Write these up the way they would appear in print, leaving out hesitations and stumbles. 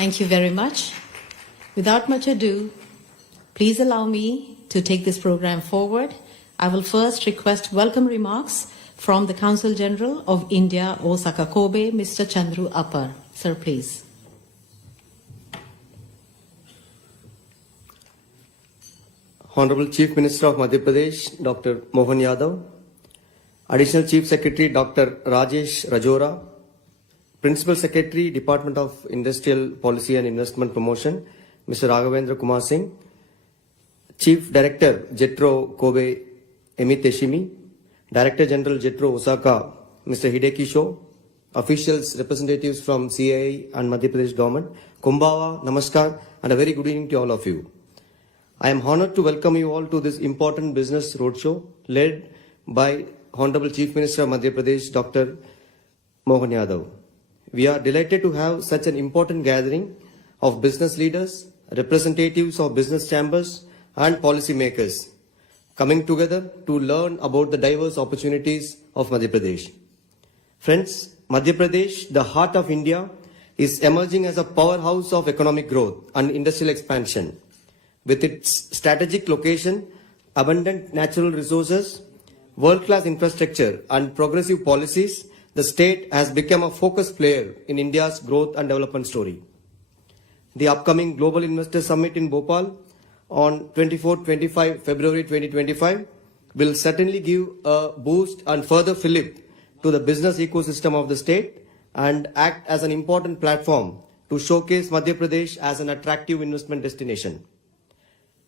Thank you very much. Without much ado, please allow me to take this program forward. I will first request welcome remarks from the Consul General of India, Osaka, Kobe, Mr. Chandru Appar. Sir, please. Honorable Chief Minister of Madhya Pradesh, Dr. Mohan Yadav, Additional Chief Secretary, Dr. Rajesh Rajora, Principal Secretary, Department of Industrial Policy and Investment Promotion, Mr. Raghavendra Kumar Singh, Chief Director, Jetro Kobe Emiteshimi, Director General Jetro Osaka, Mr. Hideki Sho, officials, representatives from CII and Madhya Pradesh government, Kumbawa, Namaskar, and a very good evening to all of you. I am honored to welcome you all to this important business roadshow led by Honorable Chief Minister of Madhya Pradesh, Dr. Mohan Yadav. We are delighted to have such an important gathering of business leaders, representatives of business chambers, and policy makers coming together to learn about the diverse opportunities of Madhya Pradesh. Friends, Madhya Pradesh, the heart of India, is emerging as a powerhouse of economic growth and industrial expansion. With its strategic location, abundant natural resources, world-class infrastructure, and progressive policies, the state has become a focus player in India's growth and development story. The upcoming Global Investor Summit in Bhopal on 24-25 February 2025 will certainly give a boost and further fillip to the business ecosystem of the state and act as an important platform to showcase Madhya Pradesh as an attractive investment destination.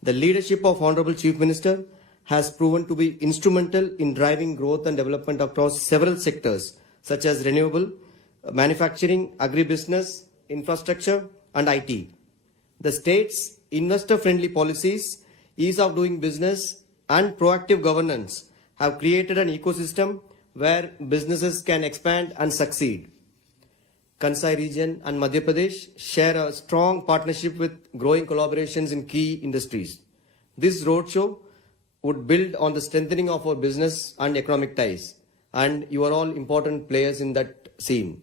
The leadership of Honorable Chief Minister has proven to be instrumental in driving growth and development across several sectors such as renewable, manufacturing, agribusiness, infrastructure, and IT. The state's investor-friendly policies, ease of doing business, and proactive governance have created an ecosystem where businesses can expand and succeed. Kansai region and Madhya Pradesh share a strong partnership with growing collaborations in key industries. This roadshow would build on the strengthening of our business and economic ties, and you are all important players in that scene.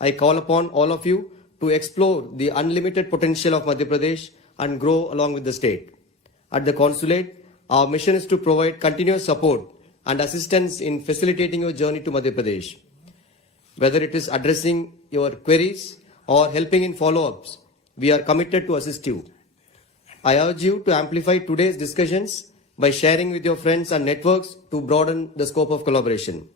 I call upon all of you to explore the unlimited potential of Madhya Pradesh and grow along with the state. At the consulate, our mission is to provide continuous support and assistance in facilitating your journey to Madhya Pradesh. Whether it is addressing your queries or helping in follow-ups, we are committed to assist you. I urge you to amplify today's discussions by sharing with your friends and networks to broaden the scope of collaboration.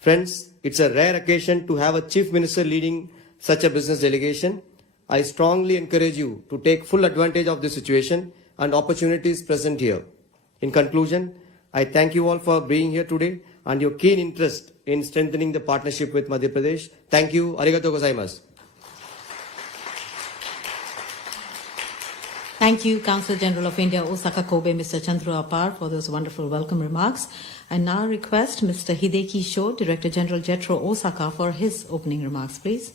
Friends, it's a rare occasion to have a Chief Minister leading such a business delegation. I strongly encourage you to take full advantage of this situation and opportunities present here. In conclusion, I thank you all for being here today and your keen interest in strengthening the partnership with Madhya Pradesh. Thank you. Arigato gozaimasu. Thank you, Consul General of India, Osaka, Kobe, Mr. Chandru Appar, for those wonderful welcome remarks. I now request Mr. Hideki Sho, Director General Jetro Osaka, for his opening remarks, please.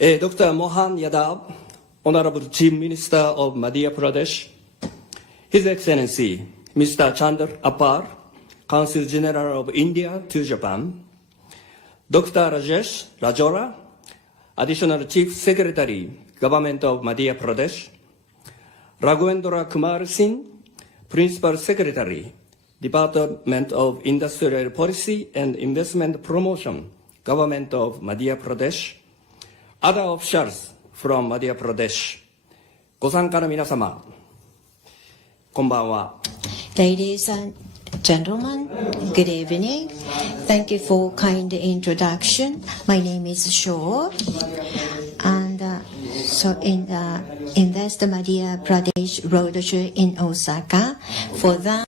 Dr. Mohan Yadav, Honorable Chief Minister of Madhya Pradesh, His Excellency Mr. Chandru Appar, Consul General of India to Japan, Dr. Rajesh Rajora, Additional Chief Secretary, Government of Madhya Pradesh, Raghavendra Kumar Singh, Principal Secretary, Department of Industrial Policy and Investment Promotion, Government of Madhya Pradesh, other officials from Madhya Pradesh, ご参加の皆様、こんばんは。Ladies and gentlemen, good evening. Thank you for kind introduction. My name is Shaw, and so in the Invest Madhya Pradesh Roadshow in Osaka, for that.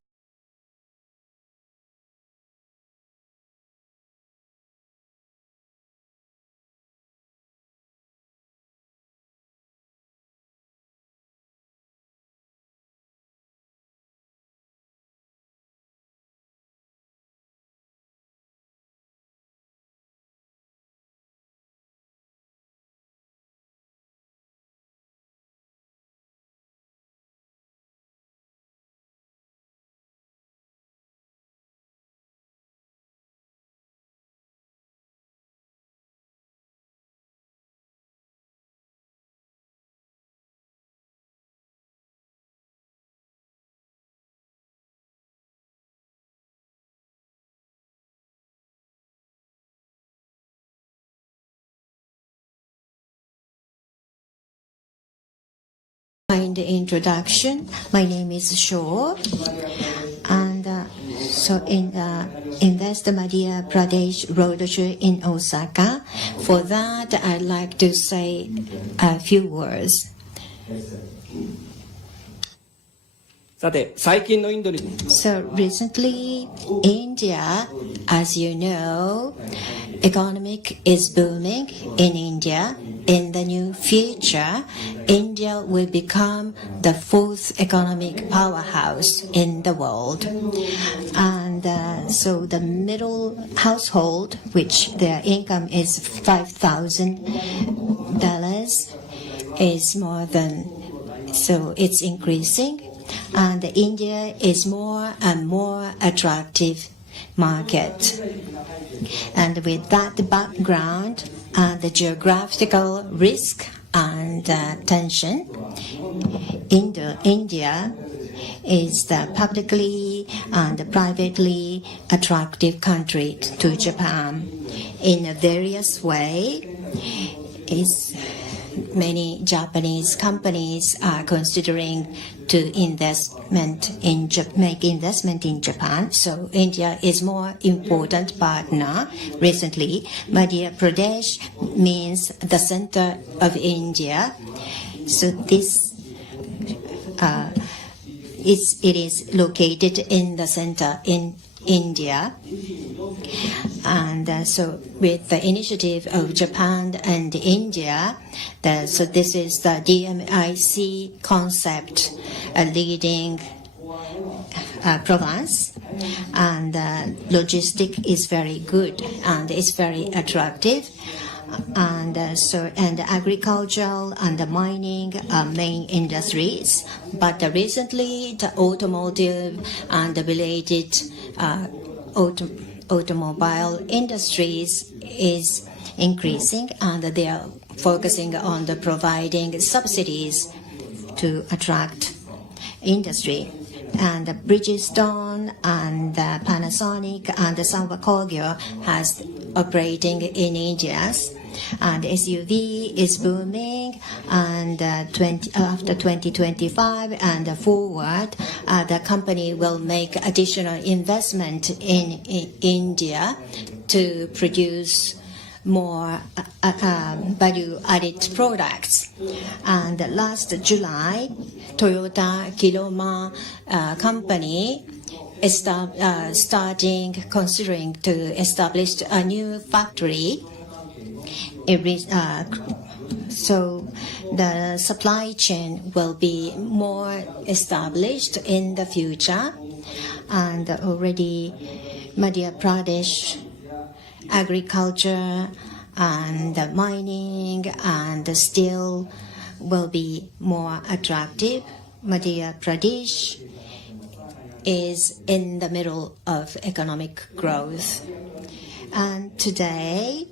kind introduction. My name is Shaw. And so invest Madhya Pradesh Roadshow in Osaka. For that, I'd like to say a few words. さて、最近のインドに So recently, India, as you know, economic is booming in India. In the new future, India will become the fourth economic powerhouse in the world. And so the middle household, which their income is $5,000, is more than, so it's increasing. And India is more and more attractive market. And with that background and the geographical risk and tension, India is the publicly and privately attractive country to Japan. In a various way, many Japanese companies are considering to make investment in Japan. So India is more important partner. Recently, Madhya Pradesh means the center of India. So this it is located in the center in India. And so with the initiative of Japan and India, so this is the DMIC concept, a leading province, and logistic is very good and it's very attractive. And agricultural and the mining are main industries. But recently, the automotive and the related automobile industries is increasing, and they are focusing on the providing subsidies to attract industry. And Bridgestone and Panasonic and Sanwa Kogyo has operating in India. And SUV is booming, and after 2025 and forward, the company will make additional investment in India to produce more value-added products. And last July, Toyota Kiloma company is considering to establish a new factory. So the supply chain will be more established in the future, and already Madhya Pradesh agriculture and mining and steel will be more attractive. Madhya Pradesh is in the middle of economic growth. And today,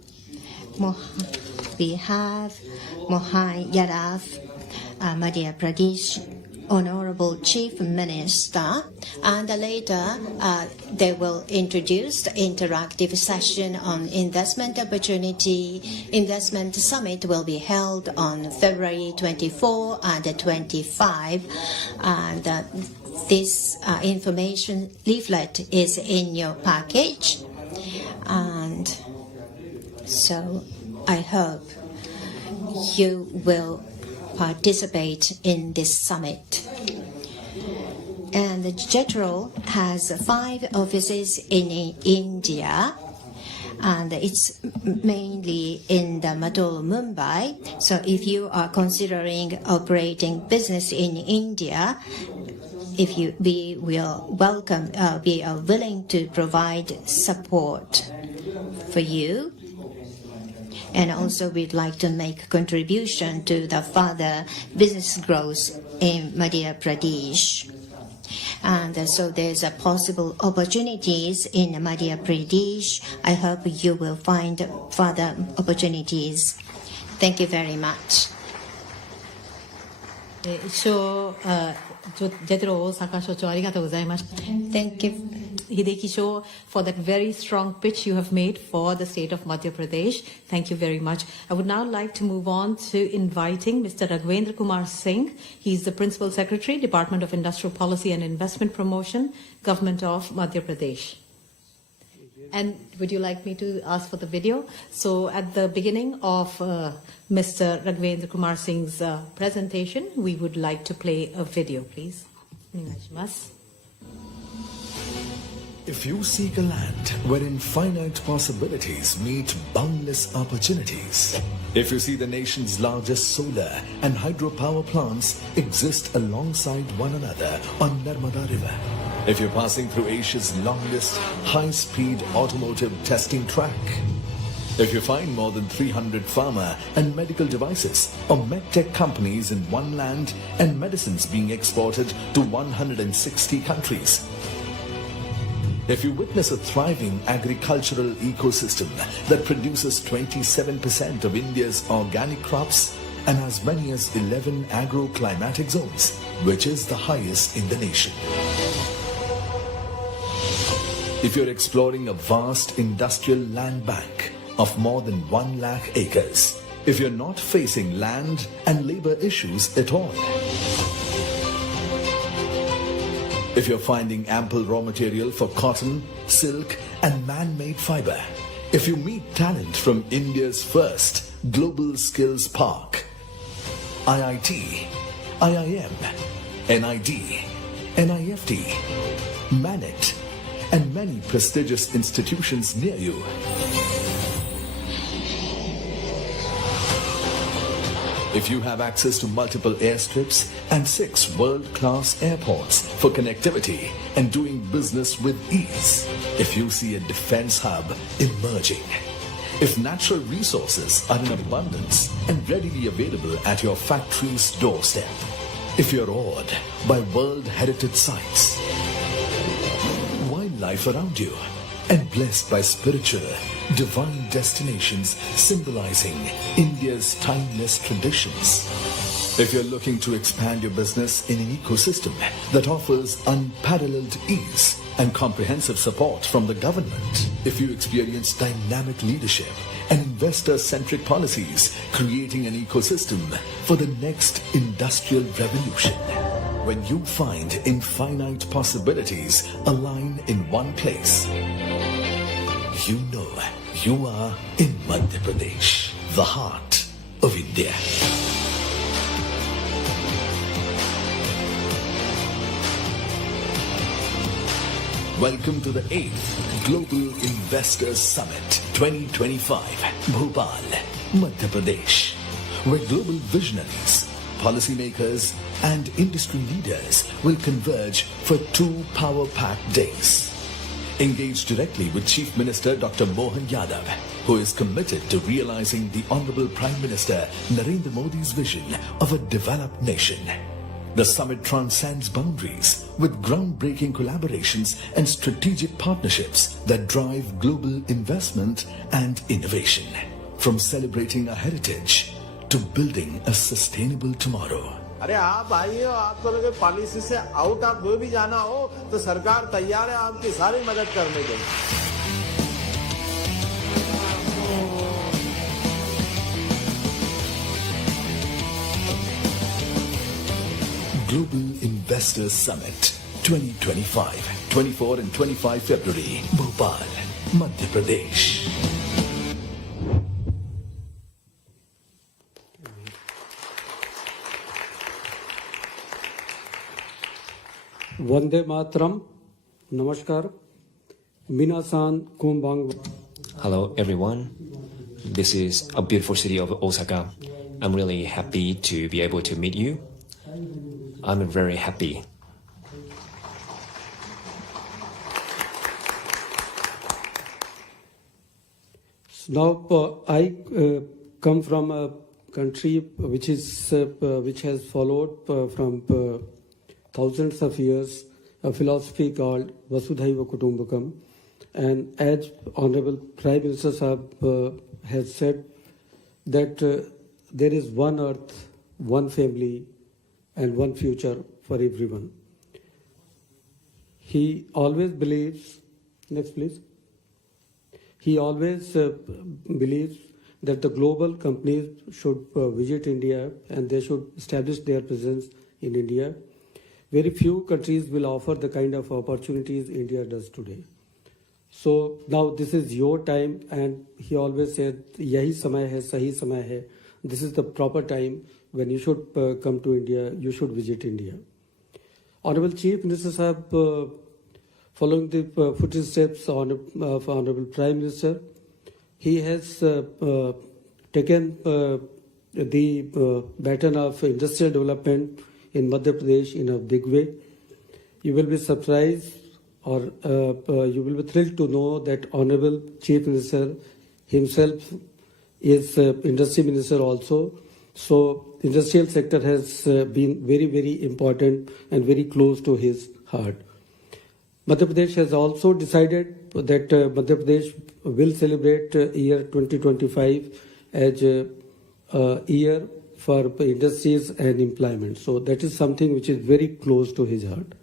we have Mohan Yadav, Madhya Pradesh Honorable Chief Minister, and later they will introduce the interactive session on investment opportunity. Investment summit will be held on February 24 and 25, and this information leaflet is in your package. And so I hope you will participate in this summit. And JETRO has 5 offices in India, and it's mainly in the Madol, Mumbai. So if you are considering operating business in India, we are willing to provide support for you. And also we'd like to make contribution to the further business growth in Madhya Pradesh. And so there's a possible opportunities in Madhya Pradesh. I hope you will find further opportunities. Thank you very much. ジェトロ大阪所長ありがとうございました。 Thank you. Hide Kishore, for that very strong pitch you have made for the state of Madhya Pradesh. Thank you very much. I would now like to move on to inviting Mr. Raghvendra Kumar Singh. He's the Principal Secretary, Department of Industrial Policy and Investment Promotion, Government of Madhya Pradesh. And would you like me to ask for the video? So at the beginning of Mr. Raghvendra Kumar Singh's presentation, we would like to play a video, please. If you seek a land wherein finite possibilities meet boundless opportunities, if you see the nation's largest solar and hydropower plants exist alongside one another on Narmada River, if you're passing through Asia's longest high-speed automotive testing track, if you find more than 300 pharma and medical devices or medtech companies in one land and medicines being exported to 160 countries, if you witness a thriving agricultural ecosystem that produces 27% of India's organic crops and as many as 11 agroclimatic zones, which is the highest in the nation. If you're exploring a vast industrial land bank of more than 1 lakh acres, if you're not facing land and labor issues at all, if you're finding ample raw material for cotton, silk and man-made fiber, if you meet talent from India's first global skills park, IIT, IIM, NID, NIFT, MANET and many prestigious institutions near you, if you have access to multiple airstrips and 6 world-class airports for connectivity and doing business with ease, if you see a defense hub emerging, if natural resources are in abundance and readily available at your factory's doorstep, if you're awed by World Heritage Sites, wildlife around you, and blessed by spiritual, divine destinations symbolizing India's timeless traditions. If you're looking to expand your business in an ecosystem that offers unparalleled ease and comprehensive support from the government, if you experience dynamic leadership and investor-centric policies creating an ecosystem for the next industrial revolution, when you find infinite possibilities align in one place, you know you are in Madhya Pradesh, the heart of India. Welcome to the 8th Global Investors Summit 2025, Bhopal, Madhya Pradesh, where global visionaries, policymakers and industry leaders will converge for 2 power-packed days. Engage directly with Chief Minister Dr. Mohan Yadav, who is committed to realizing the Honorable Prime Minister Narendra Modi's vision of a developed nation. The summit transcends boundaries with groundbreaking collaborations and strategic partnerships that drive global investment and innovation. From celebrating a heritage to building a sustainable tomorrow. अरे आप आइए, आपको लगे policy से out आप जो भी जाना हो तो सरकार तैयार है आपकी सारी मदद करने के लिए. Global Investors Summit 2025, 24 and 25 February, Bhopal, Madhya Pradesh. Vande Matram, Namaskar, Minasan Kumbang. Hello everyone, this is a beautiful city of Osaka. I'm really happy to be able to meet you. I'm very happy. Now I come from a country which has followed from thousands of years a philosophy called Vasudhaiva Kutumbakam, and as Honorable Prime Minister Sahab has said that there is one earth, one family and one future for everyone. He always believes Next, please. He always believes that the global companies should visit India and they should establish their presence in India. Very few countries will offer the kind of opportunities India does today. So now this is your time, and he always said, "Yahi samay hai, sahi samay hai." This is the proper time when you should come to India. You should visit India. Honorable Chief Minister Sahab, following the footsteps of Honorable Prime Minister, he has taken the baton of industrial development in Madhya Pradesh in a big way. You will be surprised or you will be thrilled to know that Honorable Chief Minister himself is Industry Minister also. So industrial sector has been very, very important and very close to his heart. Madhya Pradesh has also decided that Madhya Pradesh will celebrate year 2025 as a year for industries and employment. So that is something which is very close to his heart.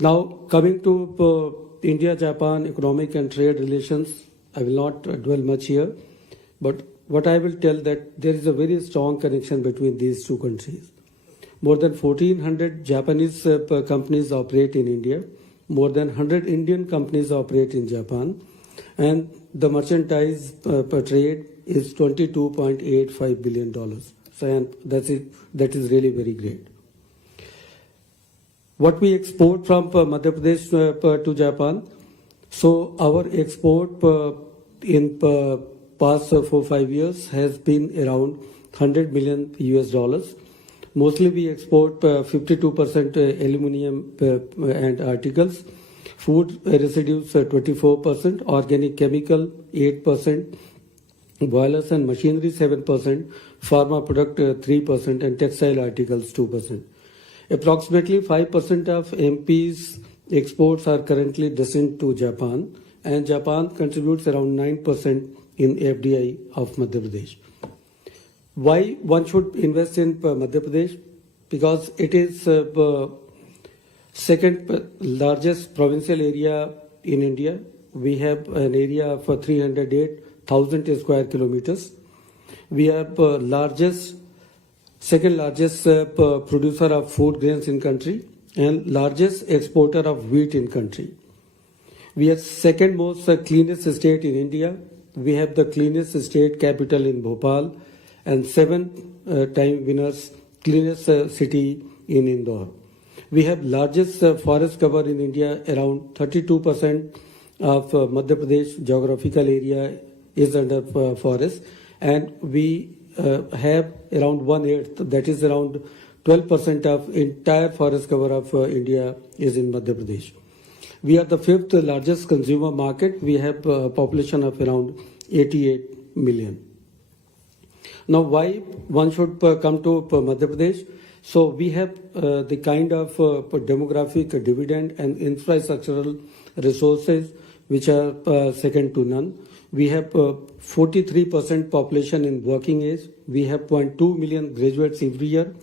Now coming to India-Japan economic and trade relations, I will not dwell much here, but what I will tell that there is a very strong connection between these two countries. More than 1,400 Japanese companies operate in India. More than 100 Indian companies operate in Japan. And the merchandise per trade is $22.85 billion. So, and that is really very great. What we export from Madhya Pradesh to Japan, so our export in past 4-5 years has been around $100 million US. Mostly we export 52% aluminum and articles, food residues 24%, organic chemical 8%, boilers and machinery 7%, pharma product 3%, and textile articles 2%. Approximately 5% of MP's exports are currently destined to Japan, and Japan contributes around 9% in FDI of Madhya Pradesh. Why one should invest in Madhya Pradesh? Because it is second largest provincial area in India. We have an area of 308,000 square kilometers. We are second largest producer of food grains in country and largest exporter of wheat in country. We are second most cleanest state in India. We have the cleanest state capital in Bhopal, and 7-time winners cleanest city in Indore. We have largest forest cover in India. Around 32% of Madhya Pradesh geographical area is under forest, and we have around 1/8, that is around 12% of entire forest cover of India is in Madhya Pradesh. We are the 5th largest consumer market. We have a population of around 88 million. Now, why one should come to Madhya Pradesh? So we have the kind of demographic dividend and infrastructural resources which are second to none. We have 43% population in working age. We have 0.2 million graduates every year.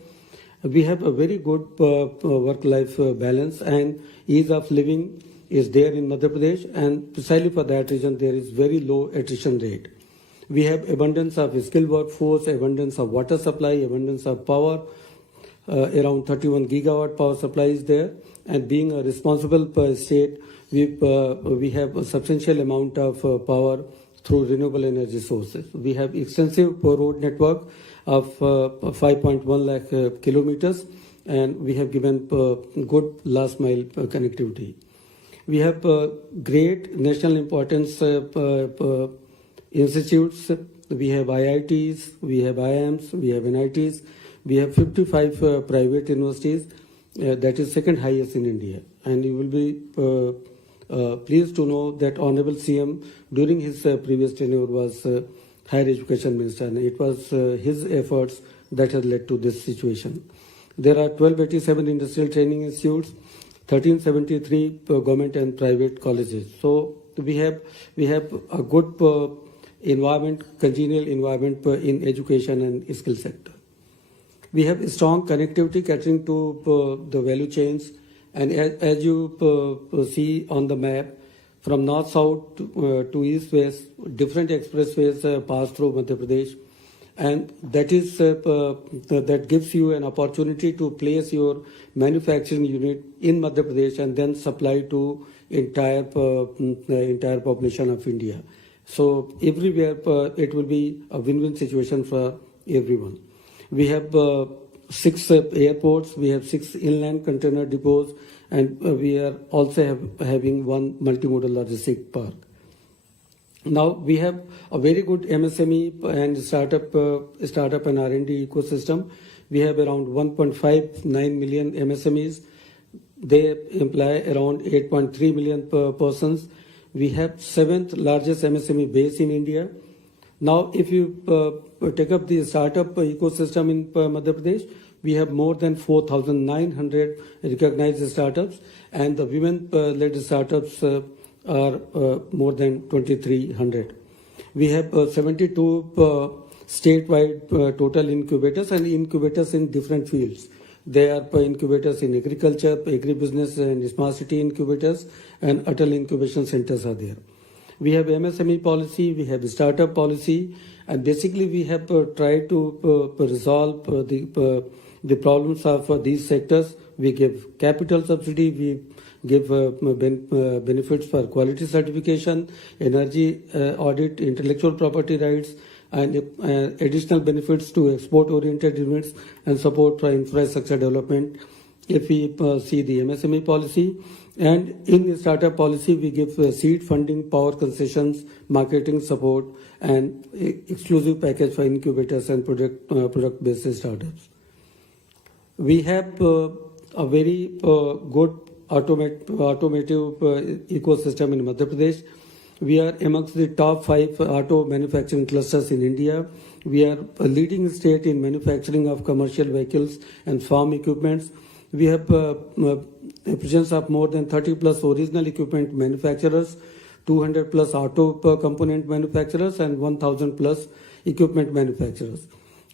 We have a very good work-life balance, and ease of living is there in Madhya Pradesh, and precisely for that reason there is very low attrition rate. We have abundance of skilled workforce, abundance of water supply, abundance of power. Around 31 gigawatt power supply is there, and being a responsible state, we have a substantial amount of power through renewable energy sources. We have extensive road network of 5.1 lakh kilometers, and we have given good last mile connectivity. We have great national importance institutes. We have IITs, we have IIMs, we have NITs, we have 55 private universities. That is second highest in India. And you will be pleased to know that Honorable CM during his previous tenure was Higher Education Minister, and it was his efforts that has led to this situation. There are 1287 industrial training institutes, 1373 government and private colleges. So we have a good environment, congenial environment in education and skill sector. We have strong connectivity catering to the value chains, and as you see on the map, From north-south to east-west, different expressways pass through Madhya Pradesh, and that gives you an opportunity to place your manufacturing unit in Madhya Pradesh and then supply to entire population of India. So everywhere it will be a win-win situation for everyone. We have 6 airports, we have 6 inland container depots, and we are also having 1 multimodal logistic park. Now we have a very good MSME and startup and R&D ecosystem. We have around 1.59 million MSMEs. They employ around 8.3 million persons. We have 7th largest MSME base in India. Now, if you take up the startup ecosystem in Madhya Pradesh, we have more than 4,900 recognized startups, and the women-led startups are more than 2,300. We have 72 statewide total incubators, and incubators in different fields. They are incubators in agriculture, agribusiness, and smart city incubators, and Atal incubation centers are there. We have MSME policy, we have startup policy, and basically we have tried to resolve the problems of these sectors. We give capital subsidy, we give benefits for quality certification, energy audit, intellectual property rights, and additional benefits to export-oriented units and support for infrastructure development. If we see the MSME policy, and in the startup policy, we give seed funding, power concessions, marketing support, and exclusive package for incubators and product-based startups. We have a very good automotive ecosystem in Madhya Pradesh. We are amongst the top 5 auto manufacturing clusters in India. We are a leading state in manufacturing of commercial vehicles and farm equipments. We have a presence of more than 30 plus original equipment manufacturers, 200 plus auto component manufacturers, and 1,000 plus equipment manufacturers.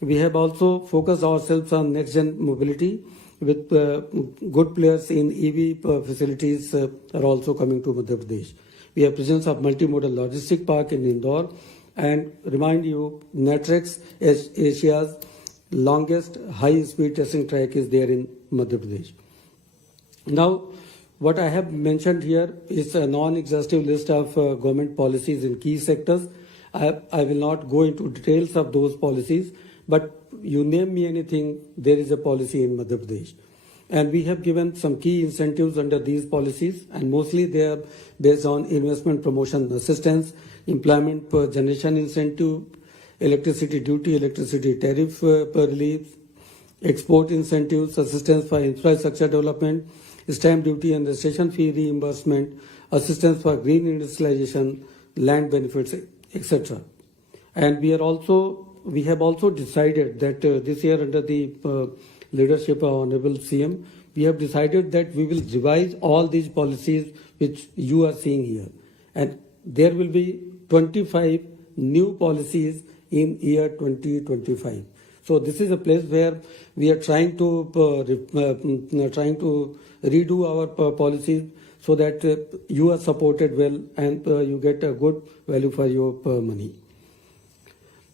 We have also focused ourselves on next-gen mobility with good players in EV facilities are also coming to Madhya Pradesh. We have presence of multimodal logistic park in Indore, and remind you, Netrex is Asia's longest high-speed testing track is there in Madhya Pradesh. Now, what I have mentioned here is a non-exhaustive list of government policies in key sectors. I will not go into details of those policies, but you name me anything, there is a policy in Madhya Pradesh. And we have given some key incentives under these policies, and mostly they are based on investment promotion assistance, employment per generation incentive, electricity duty, electricity tariff relief, export incentives, assistance for infrastructure development, stamp duty and registration fee reimbursement, assistance for green industrialization, land benefits, etc. And we have also decided that this year under the leadership of Honorable CM, we have decided that we will revise all these policies which you are seeing here. And there will be 25 new policies in year 2025. So this is a place where we are trying to redo our policies so that you are supported well and you get a good value for your money.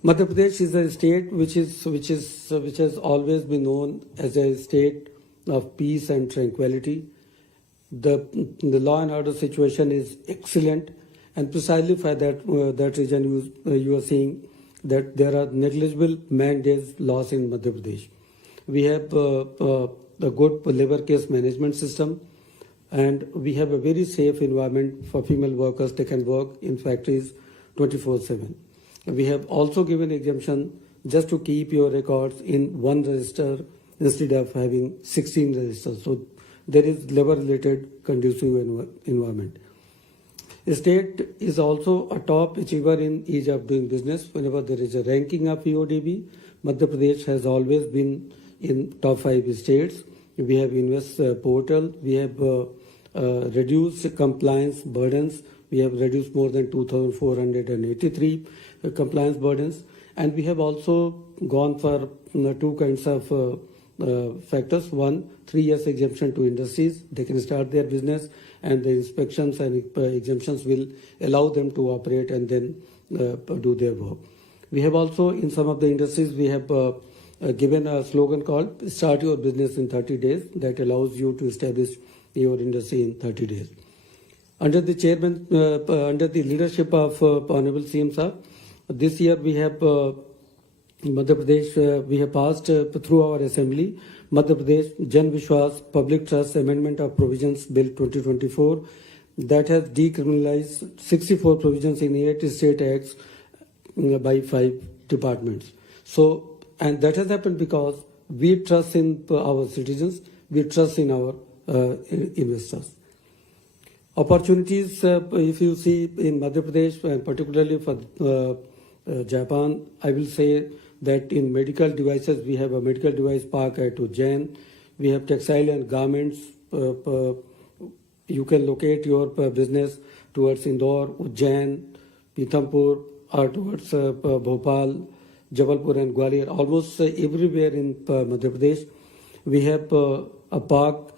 Madhya Pradesh is a state which has always been known as a state of peace and tranquility. The law and order situation is excellent, and precisely for that reason you are seeing that there are negligible man days lost in Madhya Pradesh. We have a good labor case management system, and we have a very safe environment for female workers. They can work in factories 24/7. We have also given exemption just to keep your records in one register instead of having 16 registers. So there is labor-related conducive environment. The state is also a top achiever in ease of doing business. Whenever there is a ranking of EODB, Madhya Pradesh has always been in top 5 states. We have Invest portal. We have reduced compliance burdens. We have reduced more than 2,483 compliance burdens. And we have also gone for 2 kinds of factors. One, 3 years exemption to industries. They can start their business, and the inspections and exemptions will allow them to operate and then do their work. We have also, in some of the industries, we have given a slogan called "Start Your Business in 30 Days" that allows you to establish your industry in 30 days. Under the chairman, under the leadership of Honorable CM Sir, this year we have Madhya Pradesh, we have passed through our assembly Madhya Pradesh Jan Vishwas Public Trust Amendment of Provisions Bill 2024 that has decriminalized 64 provisions in 8 state acts by 5 departments. So, and that has happened because we trust in our citizens, we trust in our investors. Opportunities, if you see in Madhya Pradesh, and particularly for Japan, I will say that in medical devices, we have a medical device park at Ujjain. We have textile and garments. You can locate your business towards Indore, Ujjain, Pithampur, or towards Bhopal, Jabalpur and Gwalior. Almost everywhere in Madhya Pradesh, we have a park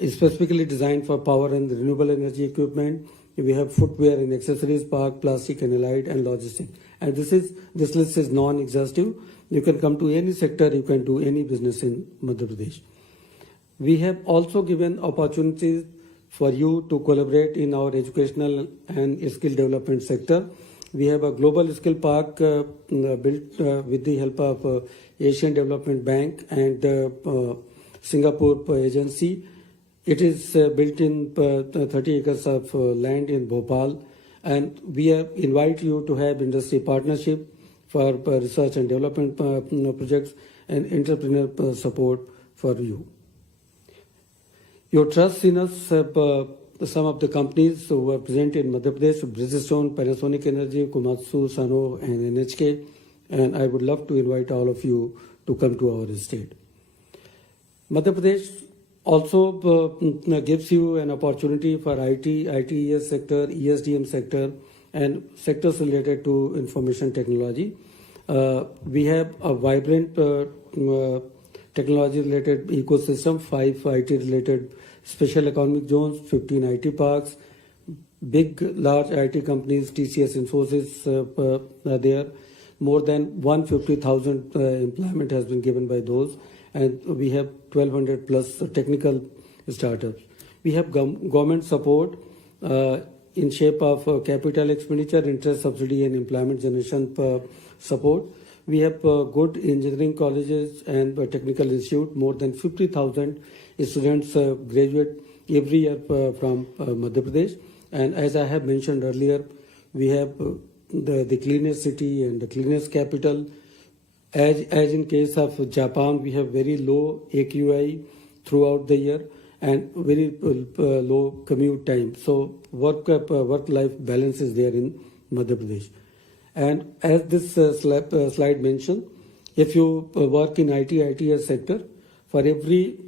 specifically designed for power and renewable energy equipment. We have footwear and accessories park, plastic and allied, and logistics. And this list is non-exhaustive. You can come to any sector, you can do any business in Madhya Pradesh. We have also given opportunities for you to collaborate in our educational and skill development sector. We have a global skill park built with the help of Asian Development Bank and Singapore agency. It is built in 30 acres of land in Bhopal, and we invite you to have industry partnership for research and development projects and entrepreneur support for you. Your trust in us, some of the companies who are present in Madhya Pradesh, Bridgestone, Panasonic Energy, Komatsu, Sano and NHK, and I would love to invite all of you to come to our state. Madhya Pradesh also gives you an opportunity for IT, ITES sector, ESDM sector, and sectors related to information technology. We have a vibrant technology-related ecosystem, 5 IT-related special economic zones, 15 IT parks, large IT companies, TCS, Infosys are there. More than 150,000 employment has been given by those. And we have 1,200 plus technical startups. We have government support in shape of capital expenditure, interest subsidy and employment generation support. We have good engineering colleges and technical institute. More than 50,000 students graduate every year from Madhya Pradesh. And as I have mentioned earlier, we have the cleanest city and the cleanest capital. As in case of Japan, we have very low AQI throughout the year and very low commute time. So work-life balance is there in Madhya Pradesh. And as this slide mentioned, if you work in ITES sector, for every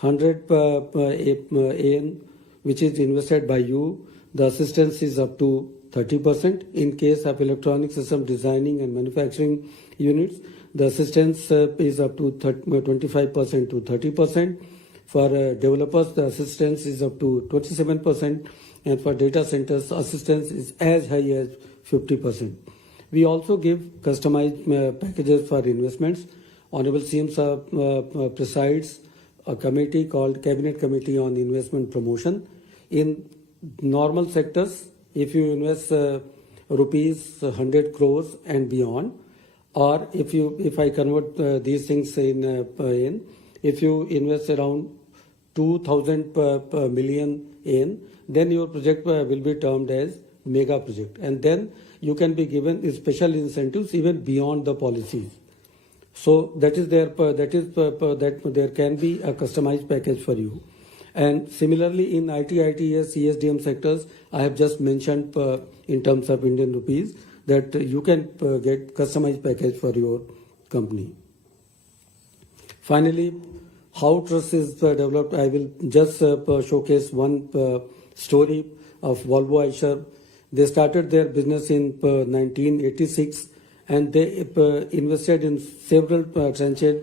100 AN which is invested by you, the assistance is up to 30%. In case of electronic system designing and manufacturing units, the assistance is up to 25% to 30%. For developers, the assistance is up to 27%. And for data centers, assistance is as high as 50%. We also give customized packages for investments. Honorable CM presides a committee called Cabinet Committee on Investment Promotion. In normal sectors, if you invest rupees 100 crores and beyond, or if I convert these things in, if you invest around 2,000 million in, then your project will be termed as mega project, and then you can be given special incentives even beyond the policies. So that is there can be a customized package for you. And similarly in IT, ITES, ESDM sectors, I have just mentioned in terms of Indian rupees that you can get customized package for your company. Finally, how trust is developed, I will just showcase one story of Volvo Eicher. They started their business in 1986 and they invested in several tranches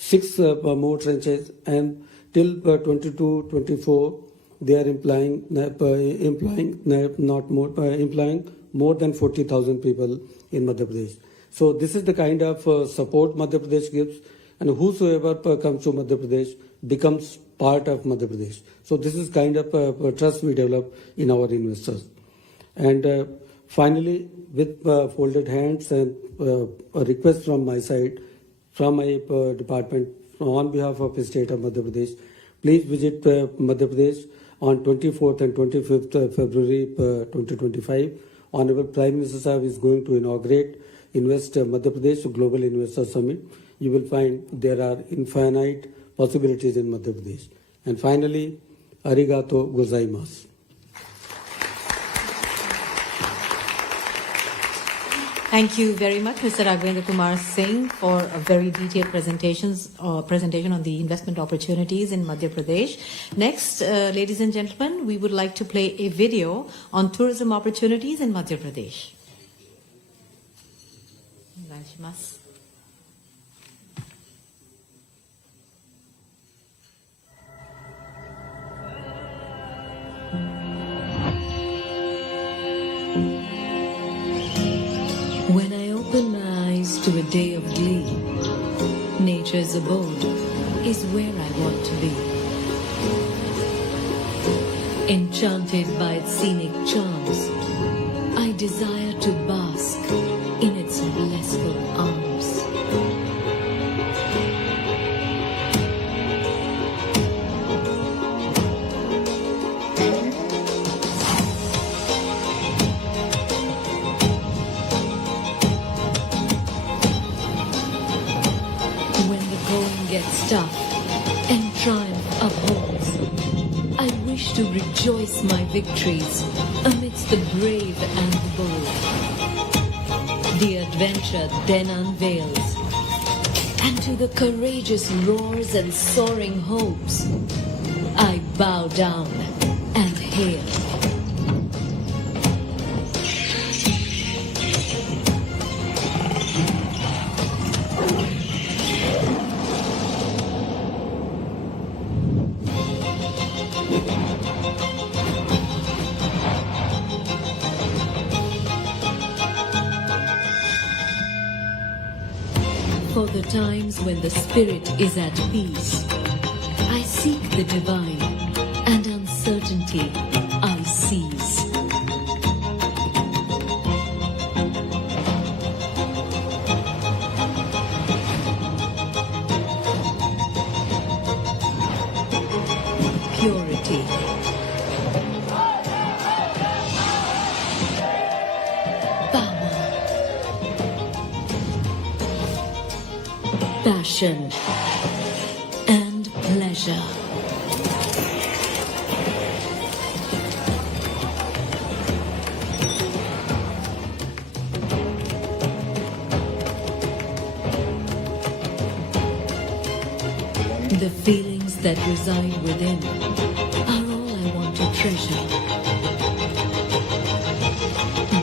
6 more trenches, and till 22-24 they are employing more than 40,000 people in Madhya Pradesh. So this is the kind of support Madhya Pradesh gives, and whosoever comes to Madhya Pradesh becomes part of Madhya Pradesh. So this is kind of trust we develop in our investors. And finally, with folded hands and a request from my side, from my department, on behalf of the state of Madhya Pradesh, please visit Madhya Pradesh on 24th and 25th February 2025. Honorable Prime Minister Sahib is going to inaugurate Invest Madhya Pradesh Global Investor Summit. You will find there are infinite possibilities in Madhya Pradesh. And finally, arigato gozaimasu. Thank you very much, Mr. Raghvendra Kumar Singh, for a very detailed presentation on the investment opportunities in Madhya Pradesh. Next, ladies and gentlemen, we would like to play a video on tourism opportunities in Madhya Pradesh. When I open my eyes to a day of glee, nature's abode is where I want to be. Enchanted by its scenic charms, I desire to bask in its blissful arms. Gets tough and triumph upholds, I wish to rejoice my victories amidst the brave and the bold. The adventure then unveils, and to the courageous roars and soaring hopes, I bow down and hail. For the times when the spirit is at peace, I seek the divine, and uncertainty I seize. Purity, passion and pleasure. The feelings that reside within are all I want to treasure.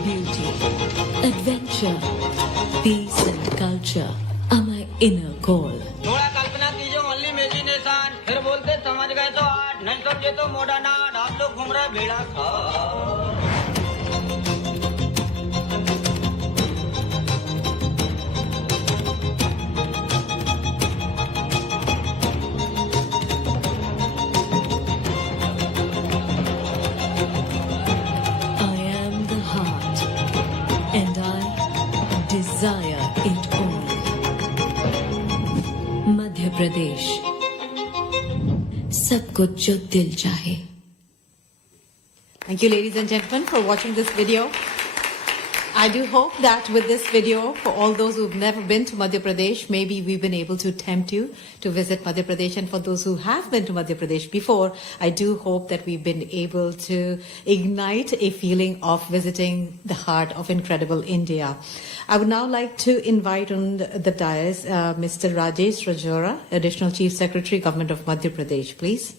Beauty, adventure, peace and culture are my inner call. थोड़ा कल्पना कीजिए only imagination फिर बोलते समझ गए तो art नहीं समझे तो मॉडर्न आर्ट आप लोग घूम रहे बेड़ा खा Desire it all. Madhya Pradesh, सब कुछ जो दिल चाहे. Thank you, ladies and gentlemen, for watching this video. I do hope that with this video, for all those who've never been to Madhya Pradesh, maybe we've been able to tempt you to visit Madhya Pradesh. And for those who have been to Madhya Pradesh before, I do hope that we've been able to ignite a feeling of visiting the heart of incredible India. I would now like to invite on the dais Mr. Rajesh Rajora, Additional Chief Secretary, Government of Madhya Pradesh, please.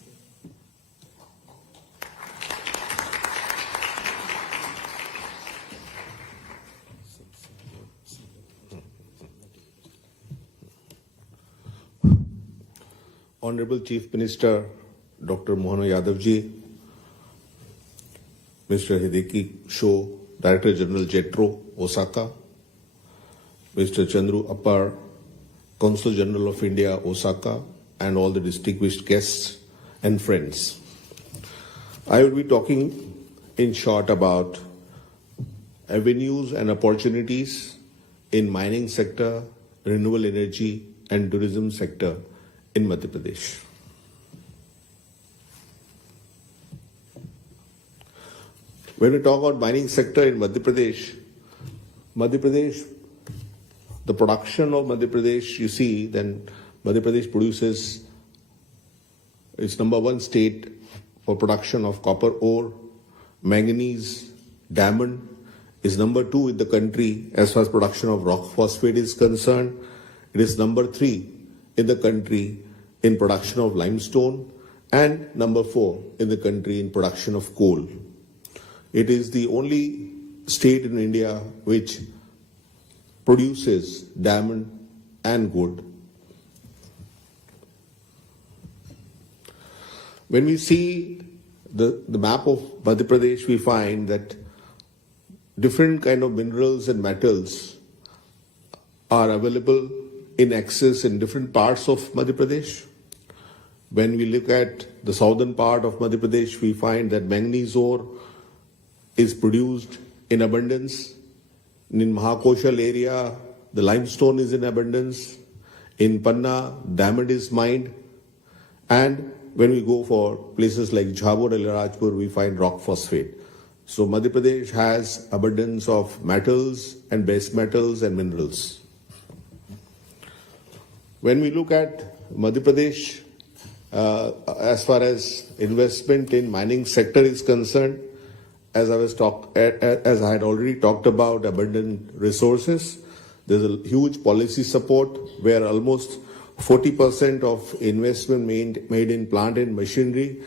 Honorable Chief Minister Dr. Mohan Yadav ji, Mr. Hideki Sho, Director General JETRO, Osaka, Mr. Chandru Appar, Consul General of India, Osaka, and all the distinguished guests and friends. I will be talking in short about avenues and opportunities in mining sector, renewable energy, and tourism sector in Madhya Pradesh. When we talk about mining sector in Madhya Pradesh, the production of Madhya Pradesh, you see, then Madhya Pradesh produces, it's number one state for production of copper ore, manganese, diamond, is number two in the country as far as production of rock phosphate is concerned. It is number three in the country in production of limestone, and number four in the country in production of coal. It is the only state in India which produces diamond and gold. When we see the map of Madhya Pradesh, we find that different kind of minerals and metals are available in excess in different parts of Madhya Pradesh. When we look at the southern part of Madhya Pradesh, we find that manganese ore is produced in abundance. In Mahakoshal area, the limestone is in abundance. In Panna, diamond is mined. And when we go for places like Jhabur and Rajpur, we find rock phosphate. So Madhya Pradesh has abundance of metals and base metals and minerals. When we look at Madhya Pradesh, as far as investment in mining sector is concerned, as I had already talked about abundant resources, there's a huge policy support where almost 40% of investment made in plant and machinery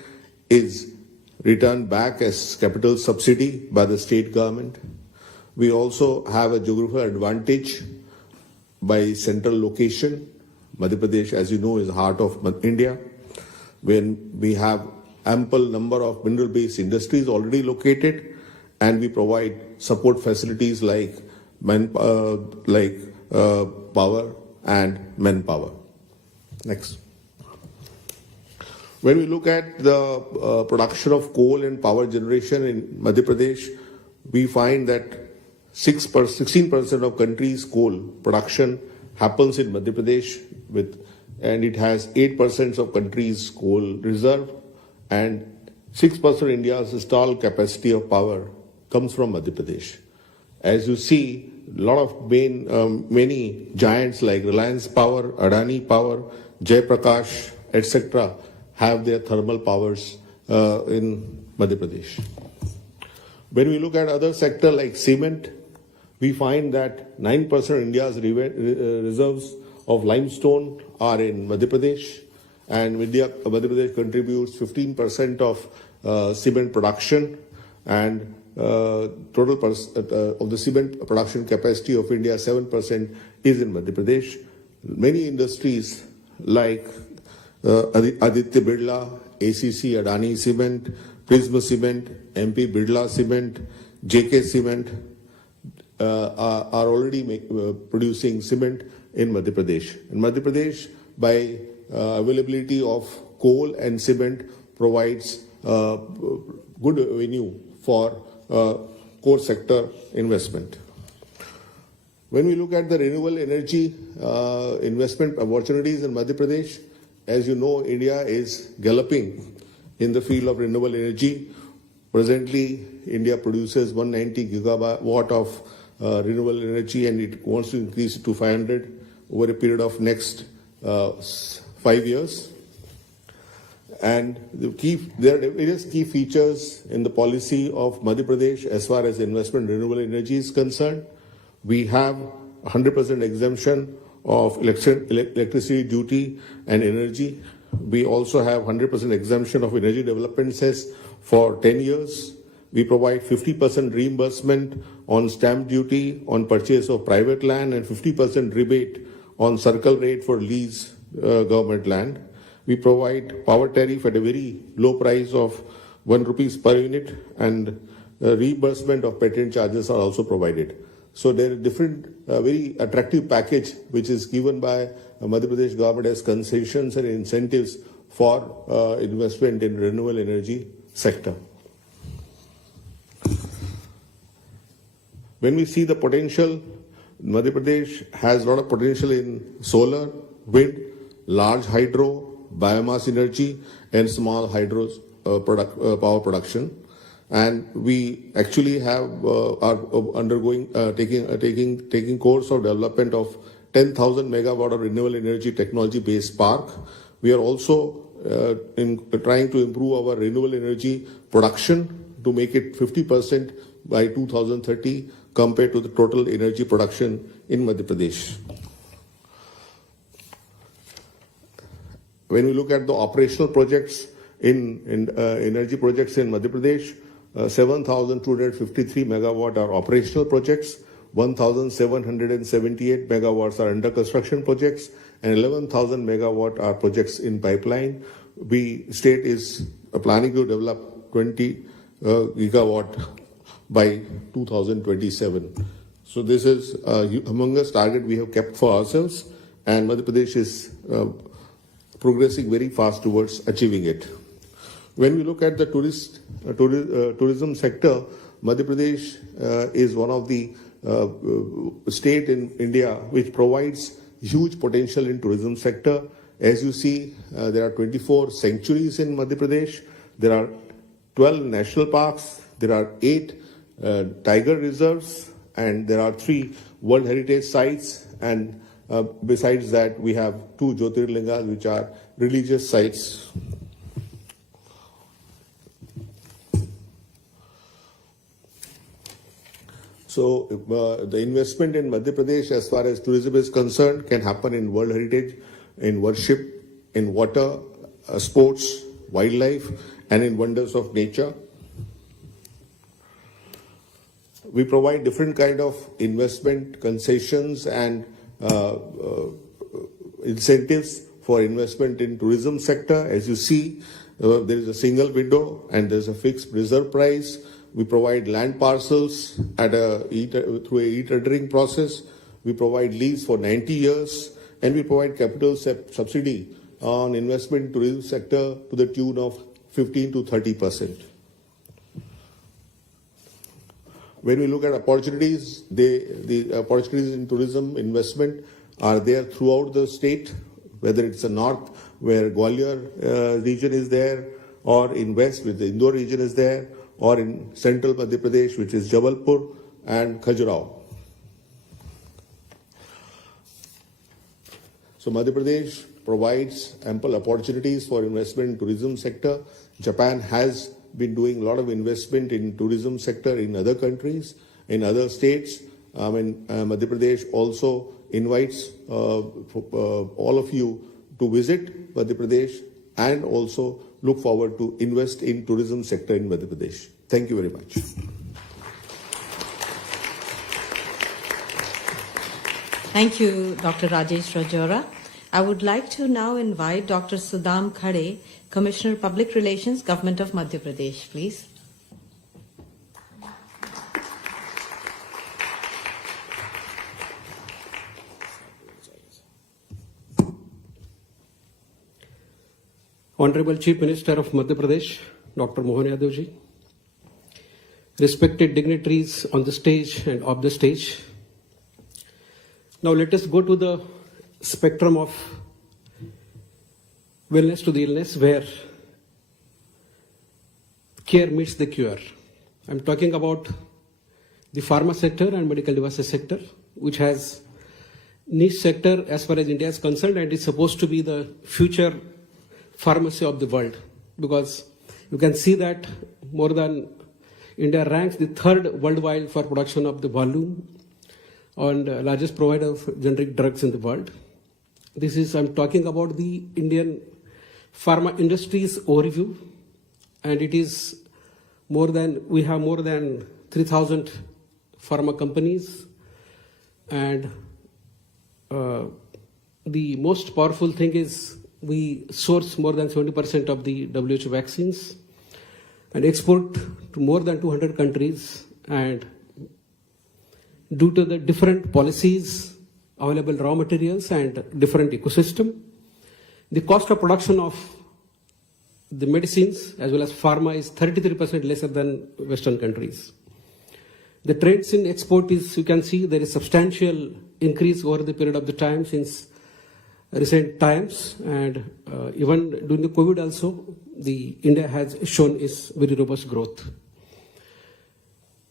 is returned back as capital subsidy by the state government. We also have a geographical advantage by central location. Madhya Pradesh, as you know, is the heart of India, when we have ample number of mineral-based industries already located, and we provide support facilities like power and manpower. Next. When we look at the production of coal and power generation in Madhya Pradesh, we find that 16% of country's coal production happens in Madhya Pradesh, and it has 8% of country's coal reserve, and 6% of India's installed capacity of power comes from Madhya Pradesh. As you see, a lot of many giants like Reliance Power, Adani Power, Jai Prakash, etc. have their thermal powers in Madhya Pradesh. When we look at other sector like cement, we find that 9% of India's reserves of limestone are in Madhya Pradesh, and Madhya Pradesh contributes 15% of cement production, and total of the cement production capacity of India, 7% is in Madhya Pradesh. Many industries like Aditya Birla, ACC, Adani Cement, Prisma Cement, MP Birla Cement, JK Cement are already producing cement in Madhya Pradesh. In Madhya Pradesh, by availability of coal and cement, provides good avenue for core sector investment. When we look at the renewable energy investment opportunities in Madhya Pradesh, as you know, India is galloping in the field of renewable energy. Presently, India produces 190 gigawatt of renewable energy, and it wants to increase it to 500 over a period of next 5 years. And there are various key features in the policy of Madhya Pradesh as far as investment in renewable energy is concerned. We have 100% exemption of electricity duty and energy. We also have 100% exemption of energy development cess for 10 years. We provide 50% reimbursement on stamp duty on purchase of private land and 50% rebate on circle rate for lease government land. We provide power tariff at a very low price of 1 rupees per unit, and reimbursement of patent charges are also provided. So there are different, very attractive package which is given by Madhya Pradesh government as concessions and incentives for investment in renewable energy sector. When we see the potential, Madhya Pradesh has a lot of potential in solar, wind, large hydro, biomass energy, and small hydro power production. And we actually are undergoing taking course of development of 10,000 megawatt of renewable energy technology based park. We are also trying to improve our renewable energy production to make it 50% by 2030 compared to the total energy production in Madhya Pradesh. When we look at the operational projects in energy projects in Madhya Pradesh, 7,253 megawatt are operational projects, 1,778 megawatts are under construction projects, and 11,000 megawatt are projects in pipeline. State is planning to develop 20 gigawatt by 2027. So this is humongous target we have kept for ourselves, and Madhya Pradesh is progressing very fast towards achieving it. When we look at the tourism sector, Madhya Pradesh is one of the state in India which provides huge potential in tourism sector. As you see, there are 24 sanctuaries in Madhya Pradesh. There are 12 national parks. There are 8 tiger reserves, and there are 3 World Heritage sites. And besides that, we have 2 Jyotirlingas, which are religious sites. So the investment in Madhya Pradesh as far as tourism is concerned can happen in World Heritage, in worship, in water, sports, wildlife, and in wonders of nature. We provide different kind of investment concessions and incentives for investment in tourism sector. As you see, there is a single window and there's a fixed reserve price. We provide land parcels through a e-tendering process. We provide lease for 90 years, and we provide capital subsidy on investment in tourism sector to the tune of 15 to 30%. When we look at opportunities, the opportunities in tourism investment are there throughout the state, whether it's the north where Gwalior region is there, or in west where the Indore region is there, or in central Madhya Pradesh, which is Jabalpur and Khajuraho. So Madhya Pradesh provides ample opportunities for investment in tourism sector. Japan has been doing a lot of investment in tourism sector in other countries, in other states. Madhya Pradesh also invites all of you to visit Madhya Pradesh and also look forward to invest in tourism sector in Madhya Pradesh. Thank you very much. Thank you, Dr. Rajesh Rajora. I would like to now invite Dr. Sudham Khade, Commissioner Public Relations, Government of Madhya Pradesh, please. Honorable Chief Minister of Madhya Pradesh, Dr. Mohan Yadav ji, respected dignitaries on the stage and off the stage. Now let us go to the spectrum of wellness to the illness where care meets the cure. I'm talking about the pharma sector and medical devices sector, which has niche sector as far as India is concerned, and is supposed to be the future pharmacy of the world, because you can see that India ranks the 3rd worldwide for production of the volume and largest provider of generic drugs in the world. I'm talking about the Indian pharma industry's overview, and it is we have more than 3,000 pharma companies, and the most powerful thing is We source more than 70% of the WHO vaccines and export to more than 200 countries. And due to the different policies, available raw materials and different ecosystem, the cost of production of the medicines as well as pharma is 33% lesser than Western countries. The trends in export is, you can see there is substantial increase over the period of the time since recent times, and even during the COVID also, the India has shown its very robust growth.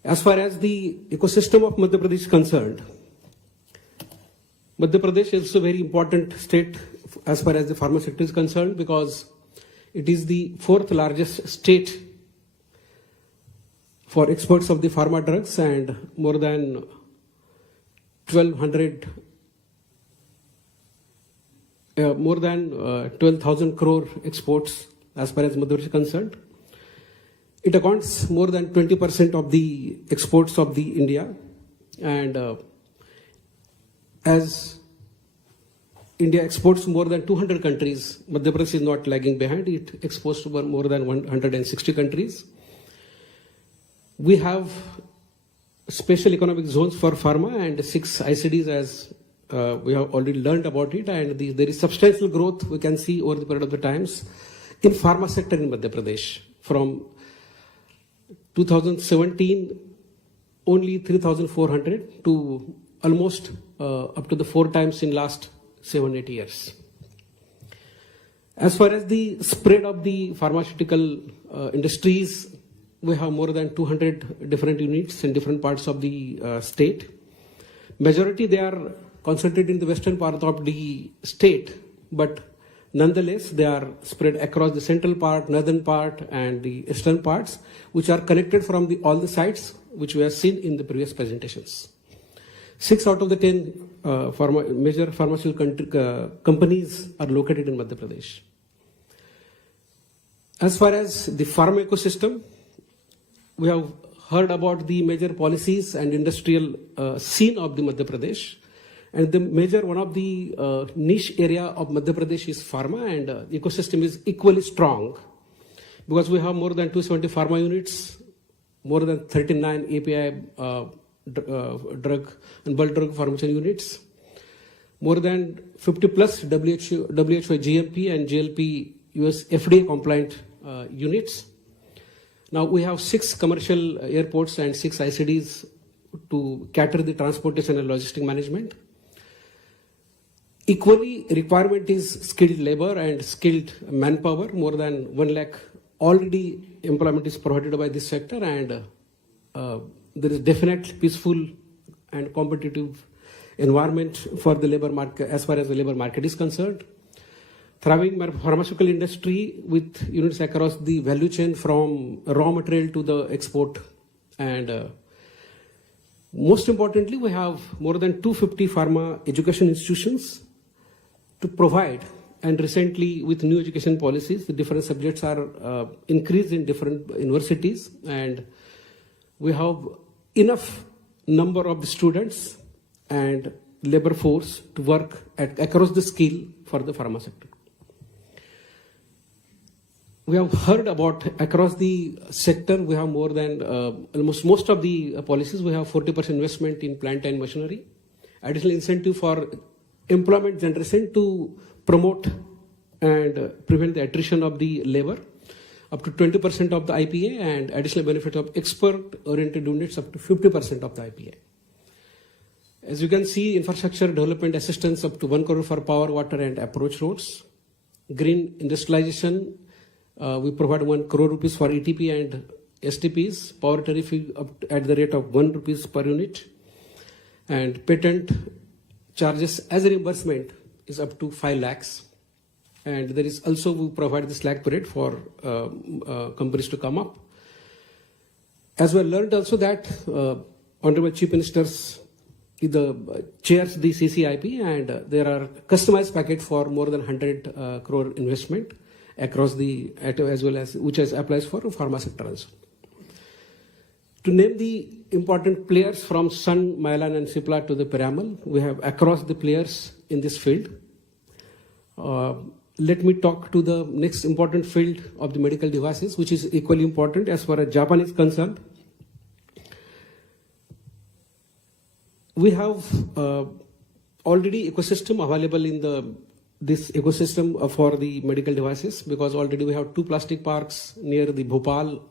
As far as the ecosystem of Madhya Pradesh is concerned, Madhya Pradesh is a very important state as far as the pharma sector is concerned because it is the fourth largest state for exports of the pharma drugs and more than 12,000 crore exports as far as Madhya Pradesh is concerned. It accounts more than 20% of the exports of the India, and as India exports more than 200 countries, Madhya Pradesh is not lagging behind. It exports to more than 160 countries. We have special economic zones for pharma and 6 ICDs as we have already learned about it, and there is substantial growth we can see over the period of the times in pharma sector in Madhya Pradesh. From 2017, only 3,400 to almost up to the 4 times in last 7-8 years. As far as the spread of the pharmaceutical industries, we have more than 200 different units in different parts of the state. Majority they are concentrated in the western part of the state, but nonetheless they are spread across the central part, northern part and the eastern parts, which are connected from all the sites which we have seen in the previous presentations. 6 out of the 10 major pharmaceutical companies are located in Madhya Pradesh. As far as the pharma ecosystem, we have heard about the major policies and industrial scene of the Madhya Pradesh. And the major one of the niche area of Madhya Pradesh is pharma, and the ecosystem is equally strong because we have more than 270 pharma units, more than 39 API drug and bulk drug formulation units, more than 50 plus WHO GMP and GLP US FDA compliant units. Now we have 6 commercial airports and 6 ICDs to cater the transportation and logistic management. Equally, requirement is skilled labor and skilled manpower. More than 1 lakh already employment is provided by this sector, and there is definite peaceful and competitive environment for the labor market as far as the labor market is concerned. Thriving pharmaceutical industry with units across the value chain from raw material to the export, and most importantly, we have more than 250 pharma education institutions to provide. And recently, with new education policies, the different subjects are increased in different universities, and we have enough number of the students and labor force to work across the skill for the pharma sector. We have heard about across the sector, we have more than almost most of the policies, we have 40% investment in plant and machinery, additional incentive for employment generation to promote and prevent the attrition of the labor, up to 20% of the IPA, and additional benefit of export-oriented units up to 50% of the IPA. As you can see, infrastructure development assistance up to 1 crore for power, water and approach roads. Green industrialization, we provide 1 crore rupees for ETP and STPs, power tariff at the rate of 1 rupees per unit, and patent charges as a reimbursement is up to 5 lakhs. And there is also, we provide this lakh period for companies to come up. As we learned also that Honorable Chief Ministers chairs the CCIP, and there are customized package for more than 100 crore investment across the, as well as which applies for pharma sector also. To name the important players from Sun, Mylan and Cipla to the Piramal, we have across the players in this field. let me talk to the next important field of the medical devices, which is equally important as far as Japan is concerned. We have already ecosystem available in this ecosystem for the medical devices, because already we have 2 plastic parks near the Bhopal,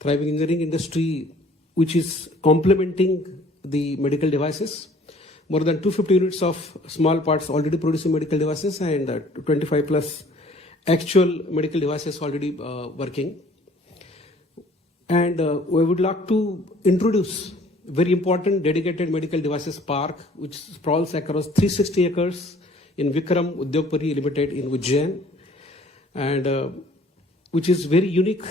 thriving engineering industry, which is complementing the medical devices. More than 250 units of small parts already producing medical devices, and 25 plus actual medical devices already working. And we would like to introduce very important dedicated medical devices park, which sprawls across 360 acres in Vikram Udyogpuri Limited in Ujjain, and which is very unique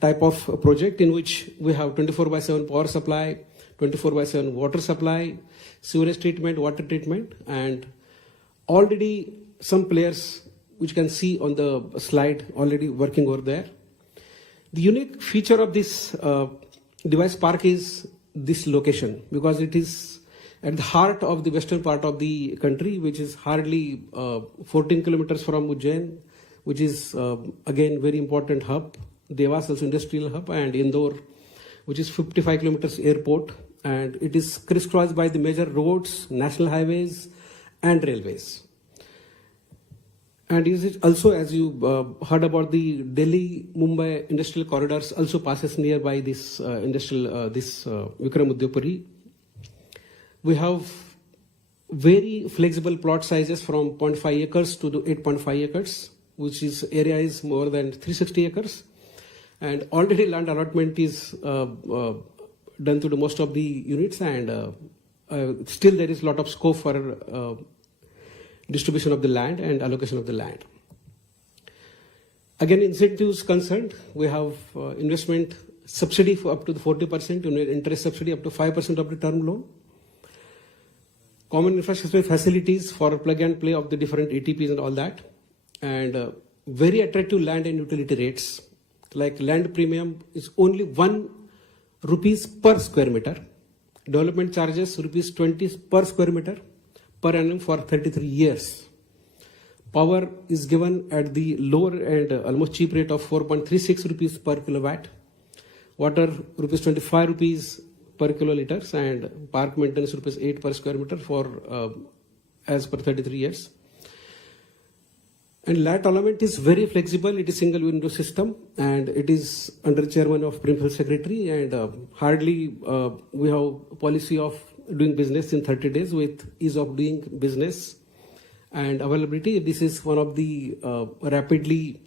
type of project in which we have 24/7 power supply, 24/7 water supply, sewage treatment, water treatment, and already some players which you can see on the slide already working over there. The unique feature of this device park is this location, because it is at the heart of the western part of the country, which is hardly 14 kilometers from Ujjain, which is again very important hub. Devas also industrial hub, and Indore, which is 55 kilometers airport, and it is crisscrossed by the major roads, national highways, and railways. And is it also, as you heard about the Delhi-Mumbai industrial corridors, also passes nearby this Vikram Udyogpuri. We have very flexible plot sizes from 0.5 acres to 8.5 acres, which is area is more than 360 acres. And already land allotment is done to the most of the units, and still there is a lot of scope for distribution of the land and allocation of the land. Again, incentives concerned, we have investment subsidy for up to the 40%, interest subsidy up to 5% of the term loan. Common infrastructure facilities for plug and play of the different ATPs and all that. And very attractive land and utility rates. Like land premium is only 1 rupees per square meter. Development charges rupees 20 per square meter per annum for 33 years. Power is given at the lower and almost cheap rate of 4.36 rupees per kilowatt. Water rupees 25 rupees per kiloliters, and park maintenance rupees 8 per square meter for as per 33 years. And land allotment is very flexible. It is single window system, and it is under chairman of principal secretary, and hardly we have policy of doing business in 30 days with ease of doing business and availability. This is one of the rapidly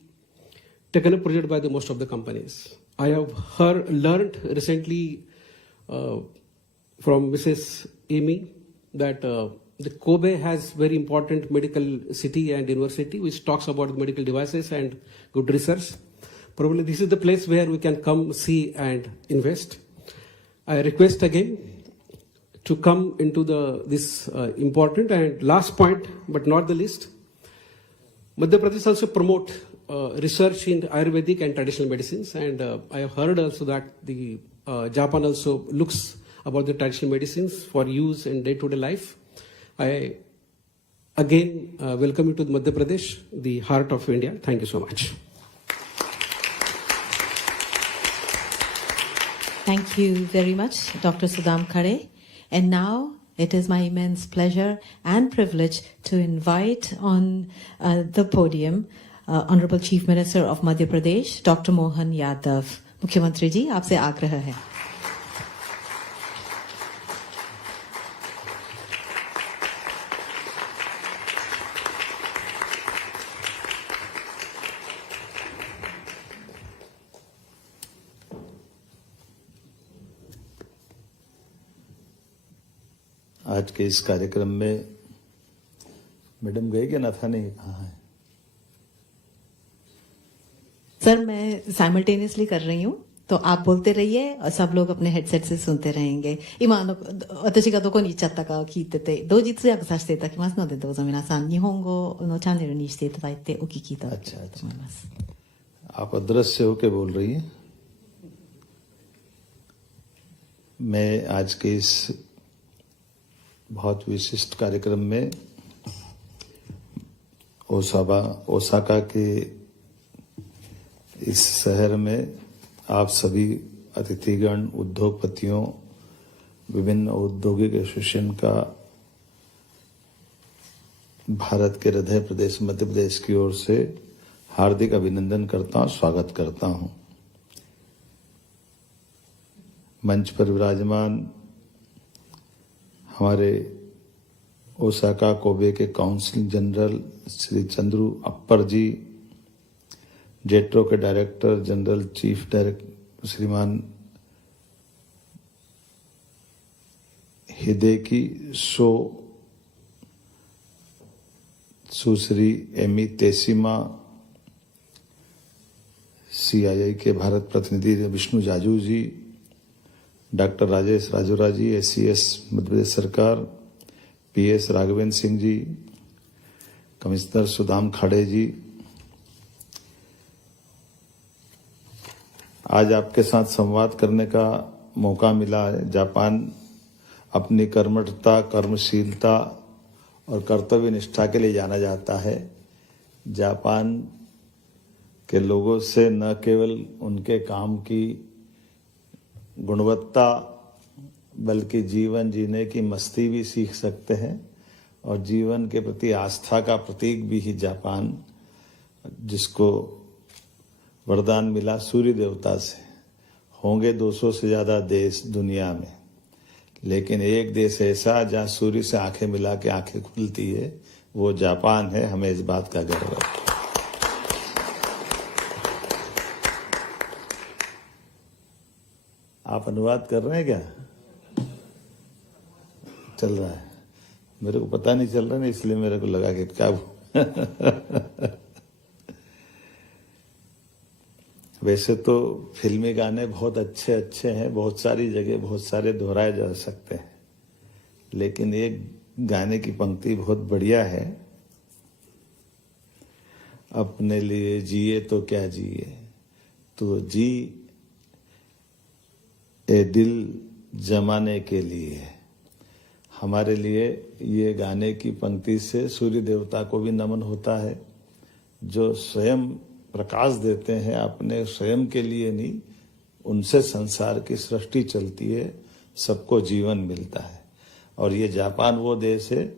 taken up project by the most of the companies. I have learned recently from Mrs. Amy that the Kobe has very important medical city and university which talks about medical devices and good research. Probably this is the place where we can come, see and invest. I request again to come into this important and last point, but not the least. Madhya Pradesh also promote research in Ayurvedic and traditional medicines, and I have heard also that the Japan also looks about the traditional medicines for use in day-to-day life. I again welcome you to Madhya Pradesh, the heart of India. Thank you so much. Thank you very much, Dr. Sudham Khare. And now it is my immense pleasure and privilege to invite on the podium Honorable Chief Minister of Madhya Pradesh, Dr. Mohan Yadav. मुख्यमंत्री जी, आपसे आग्रह है. आज के इस कार्यक्रम में madam गए क्या नाथा नहीं कहा है? सर, मैं साइमल्टेनियसली कर रही हूँ, तो आप बोलते रहिए और सब लोग अपने हेडसेट से सुनते रहेंगे. 今私がどこに行っちゃったかを聞いてて同時通訳させていただきますので、どうぞ皆さん日本語のチャンネルにしていただいてお聞きいただきたいと思います。आप अदृश्य होके बोल रही हैं. मैं आज के इस बहुत विशिष्ट कार्यक्रम में ओसाका के इस शहर में आप सभी अतिथिगण, उद्योगपतियों, विभिन्न औद्योगिक एसोसिएशन का भारत के हृदय प्रदेश मध्य प्रदेश की ओर से हार्दिक अभिनंदन करता हूं, स्वागत करता हूं। मंच पर विराजमान हमारे ओसाका कोबे के council general Shri Chandru Appar ji, JETRO के डायरेक्टर जनरल चीफ डायरेक्टर श्रीमान हिदेकी शो, सुश्री एमी तेसिमा, सीआईआई के भारत प्रतिनिधि विष्णु जाजू जी, डॉक्टर राजेश राजोरा जी, एससीएस मध्य प्रदेश सरकार, पीएस राघवेंद्र सिंह जी, कमिश्नर सुदाम खाड़े जी, आज आपके साथ संवाद करने का मौका मिला है। जापान अपनी कर्मठता, कर्मशीलता और कर्तव्य निष्ठा के लिए जाना जाता है। जापान के लोगों से न केवल उनके काम की गुणवत्ता बल्कि जीवन जीने की मस्ती भी सीख सकते हैं और जीवन के प्रति आस्था का प्रतीक भी ही जापान, जिसको वरदान मिला सूर्य देवता से। होंगे 200 से ज्यादा देश दुनिया में, लेकिन एक देश ऐसा जहां सूर्य से आंखें मिला के आंखें खुलती है, वो जापान है। हमें इस बात का गर्व है। आप अनुवाद कर रहे हैं क्या? चल रहा है, मेरे को पता नहीं चल रहा ना, इसलिए मेरे को लगा कि क्या वैसे तो फिल्मी गाने बहुत अच्छे अच्छे हैं, बहुत सारी जगह बहुत सारे दोहराए जा सकते हैं, लेकिन एक गाने की पंक्ति बहुत बढ़िया है, अपने लिए जिए तो क्या जिए, तो जी ए दिल जमाने के लिए। हमारे लिए ये गाने की पंक्ति से सूर्य देवता को भी नमन होता है, जो स्वयं प्रकाश देते हैं, अपने स्वयं के लिए नहीं, उनसे संसार की सृष्टि चलती है, सबको जीवन मिलता है। और ये जापान वो देश है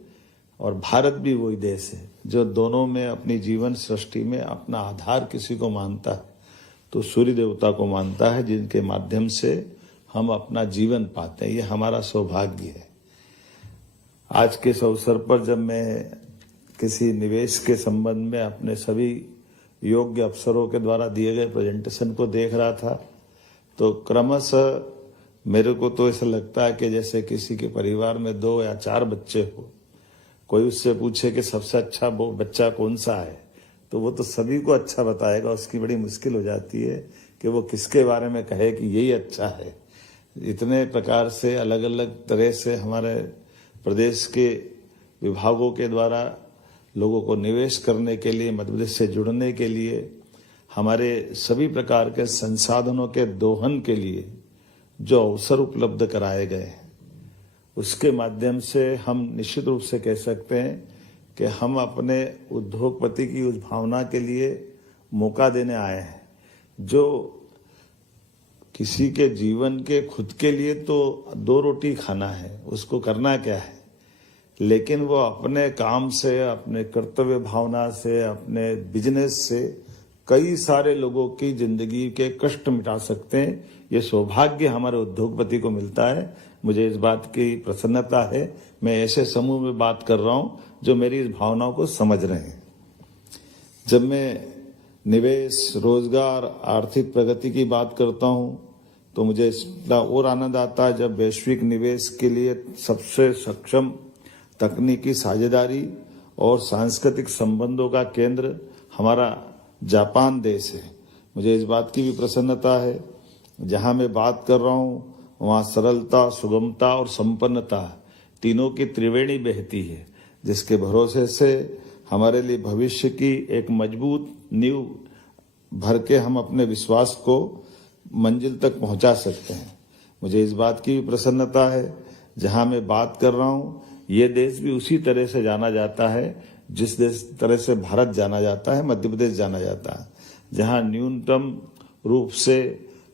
और भारत भी वही देश है जो दोनों में अपनी जीवन सृष्टि में अपना आधार किसी को मानता है तो सूर्य देवता को मानता है, जिनके माध्यम से हम अपना जीवन पाते हैं। ये हमारा सौभाग्य है। आज के इस अवसर पर जब मैं किसी निवेश के संबंध में अपने सभी योग्य अफसरों के द्वारा दिए गए प्रेजेंटेशन को देख रहा था, तो क्रमशः मेरे को तो ऐसा लगता है कि जैसे किसी के परिवार में 2 या 4 बच्चे हो, कोई उससे पूछे कि सबसे अच्छा वो बच्चा कौन सा है, तो वो तो सभी को अच्छा बताएगा। उसकी बड़ी मुश्किल हो जाती है कि वो किसके बारे में कहे कि यही अच्छा है। इतने प्रकार से अलग अलग तरह से हमारे प्रदेश के विभागों के द्वारा लोगों को निवेश करने के लिए, मध्य प्रदेश से जुड़ने के लिए, हमारे सभी प्रकार के संसाधनों के दोहन के लिए जो अवसर उपलब्ध कराए गए, उसके माध्यम से हम निश्चित रूप से कह सकते हैं कि हम अपने उद्योगपति की उस भावना के लिए मौका देने आए हैं, जो किसी के जीवन के खुद के लिए तो 2 रोटी खाना है, उसको करना क्या है, लेकिन वो अपने काम से, अपने कर्तव्य भावना से, अपने बिजनेस से कई सारे लोगों की जिंदगी के कष्ट मिटा सकते हैं। ये सौभाग्य हमारे उद्योगपति को मिलता है। मुझे इस बात की प्रसन्नता है। मैं ऐसे समूह में बात कर रहा हूं जो मेरी इस भावनाओं को समझ रहे हैं। जब मैं निवेश, रोजगार, आर्थिक प्रगति की बात करता हूं तो मुझे इसका और आनंद आता है जब वैश्विक निवेश के लिए सबसे सक्षम तकनीकी साझेदारी और सांस्कृतिक संबंधों का केंद्र हमारा जापान देश है। मुझे इस बात की भी प्रसन्नता है, जहां मैं बात कर रहा हूं वहां सरलता, सुगमता और संपन्नता तीनों की त्रिवेणी बहती है, जिसके भरोसे से हमारे लिए भविष्य की एक मजबूत नींव भर के हम अपने विश्वास को मंजिल तक पहुंचा सकते हैं। मुझे इस बात की भी प्रसन्नता है, जहां मैं बात कर रहा हूं ये देश भी उसी तरह से जाना जाता है जिस तरह से भारत जाना जाता है, मध्य प्रदेश जाना जाता है, जहां न्यूनतम रूप से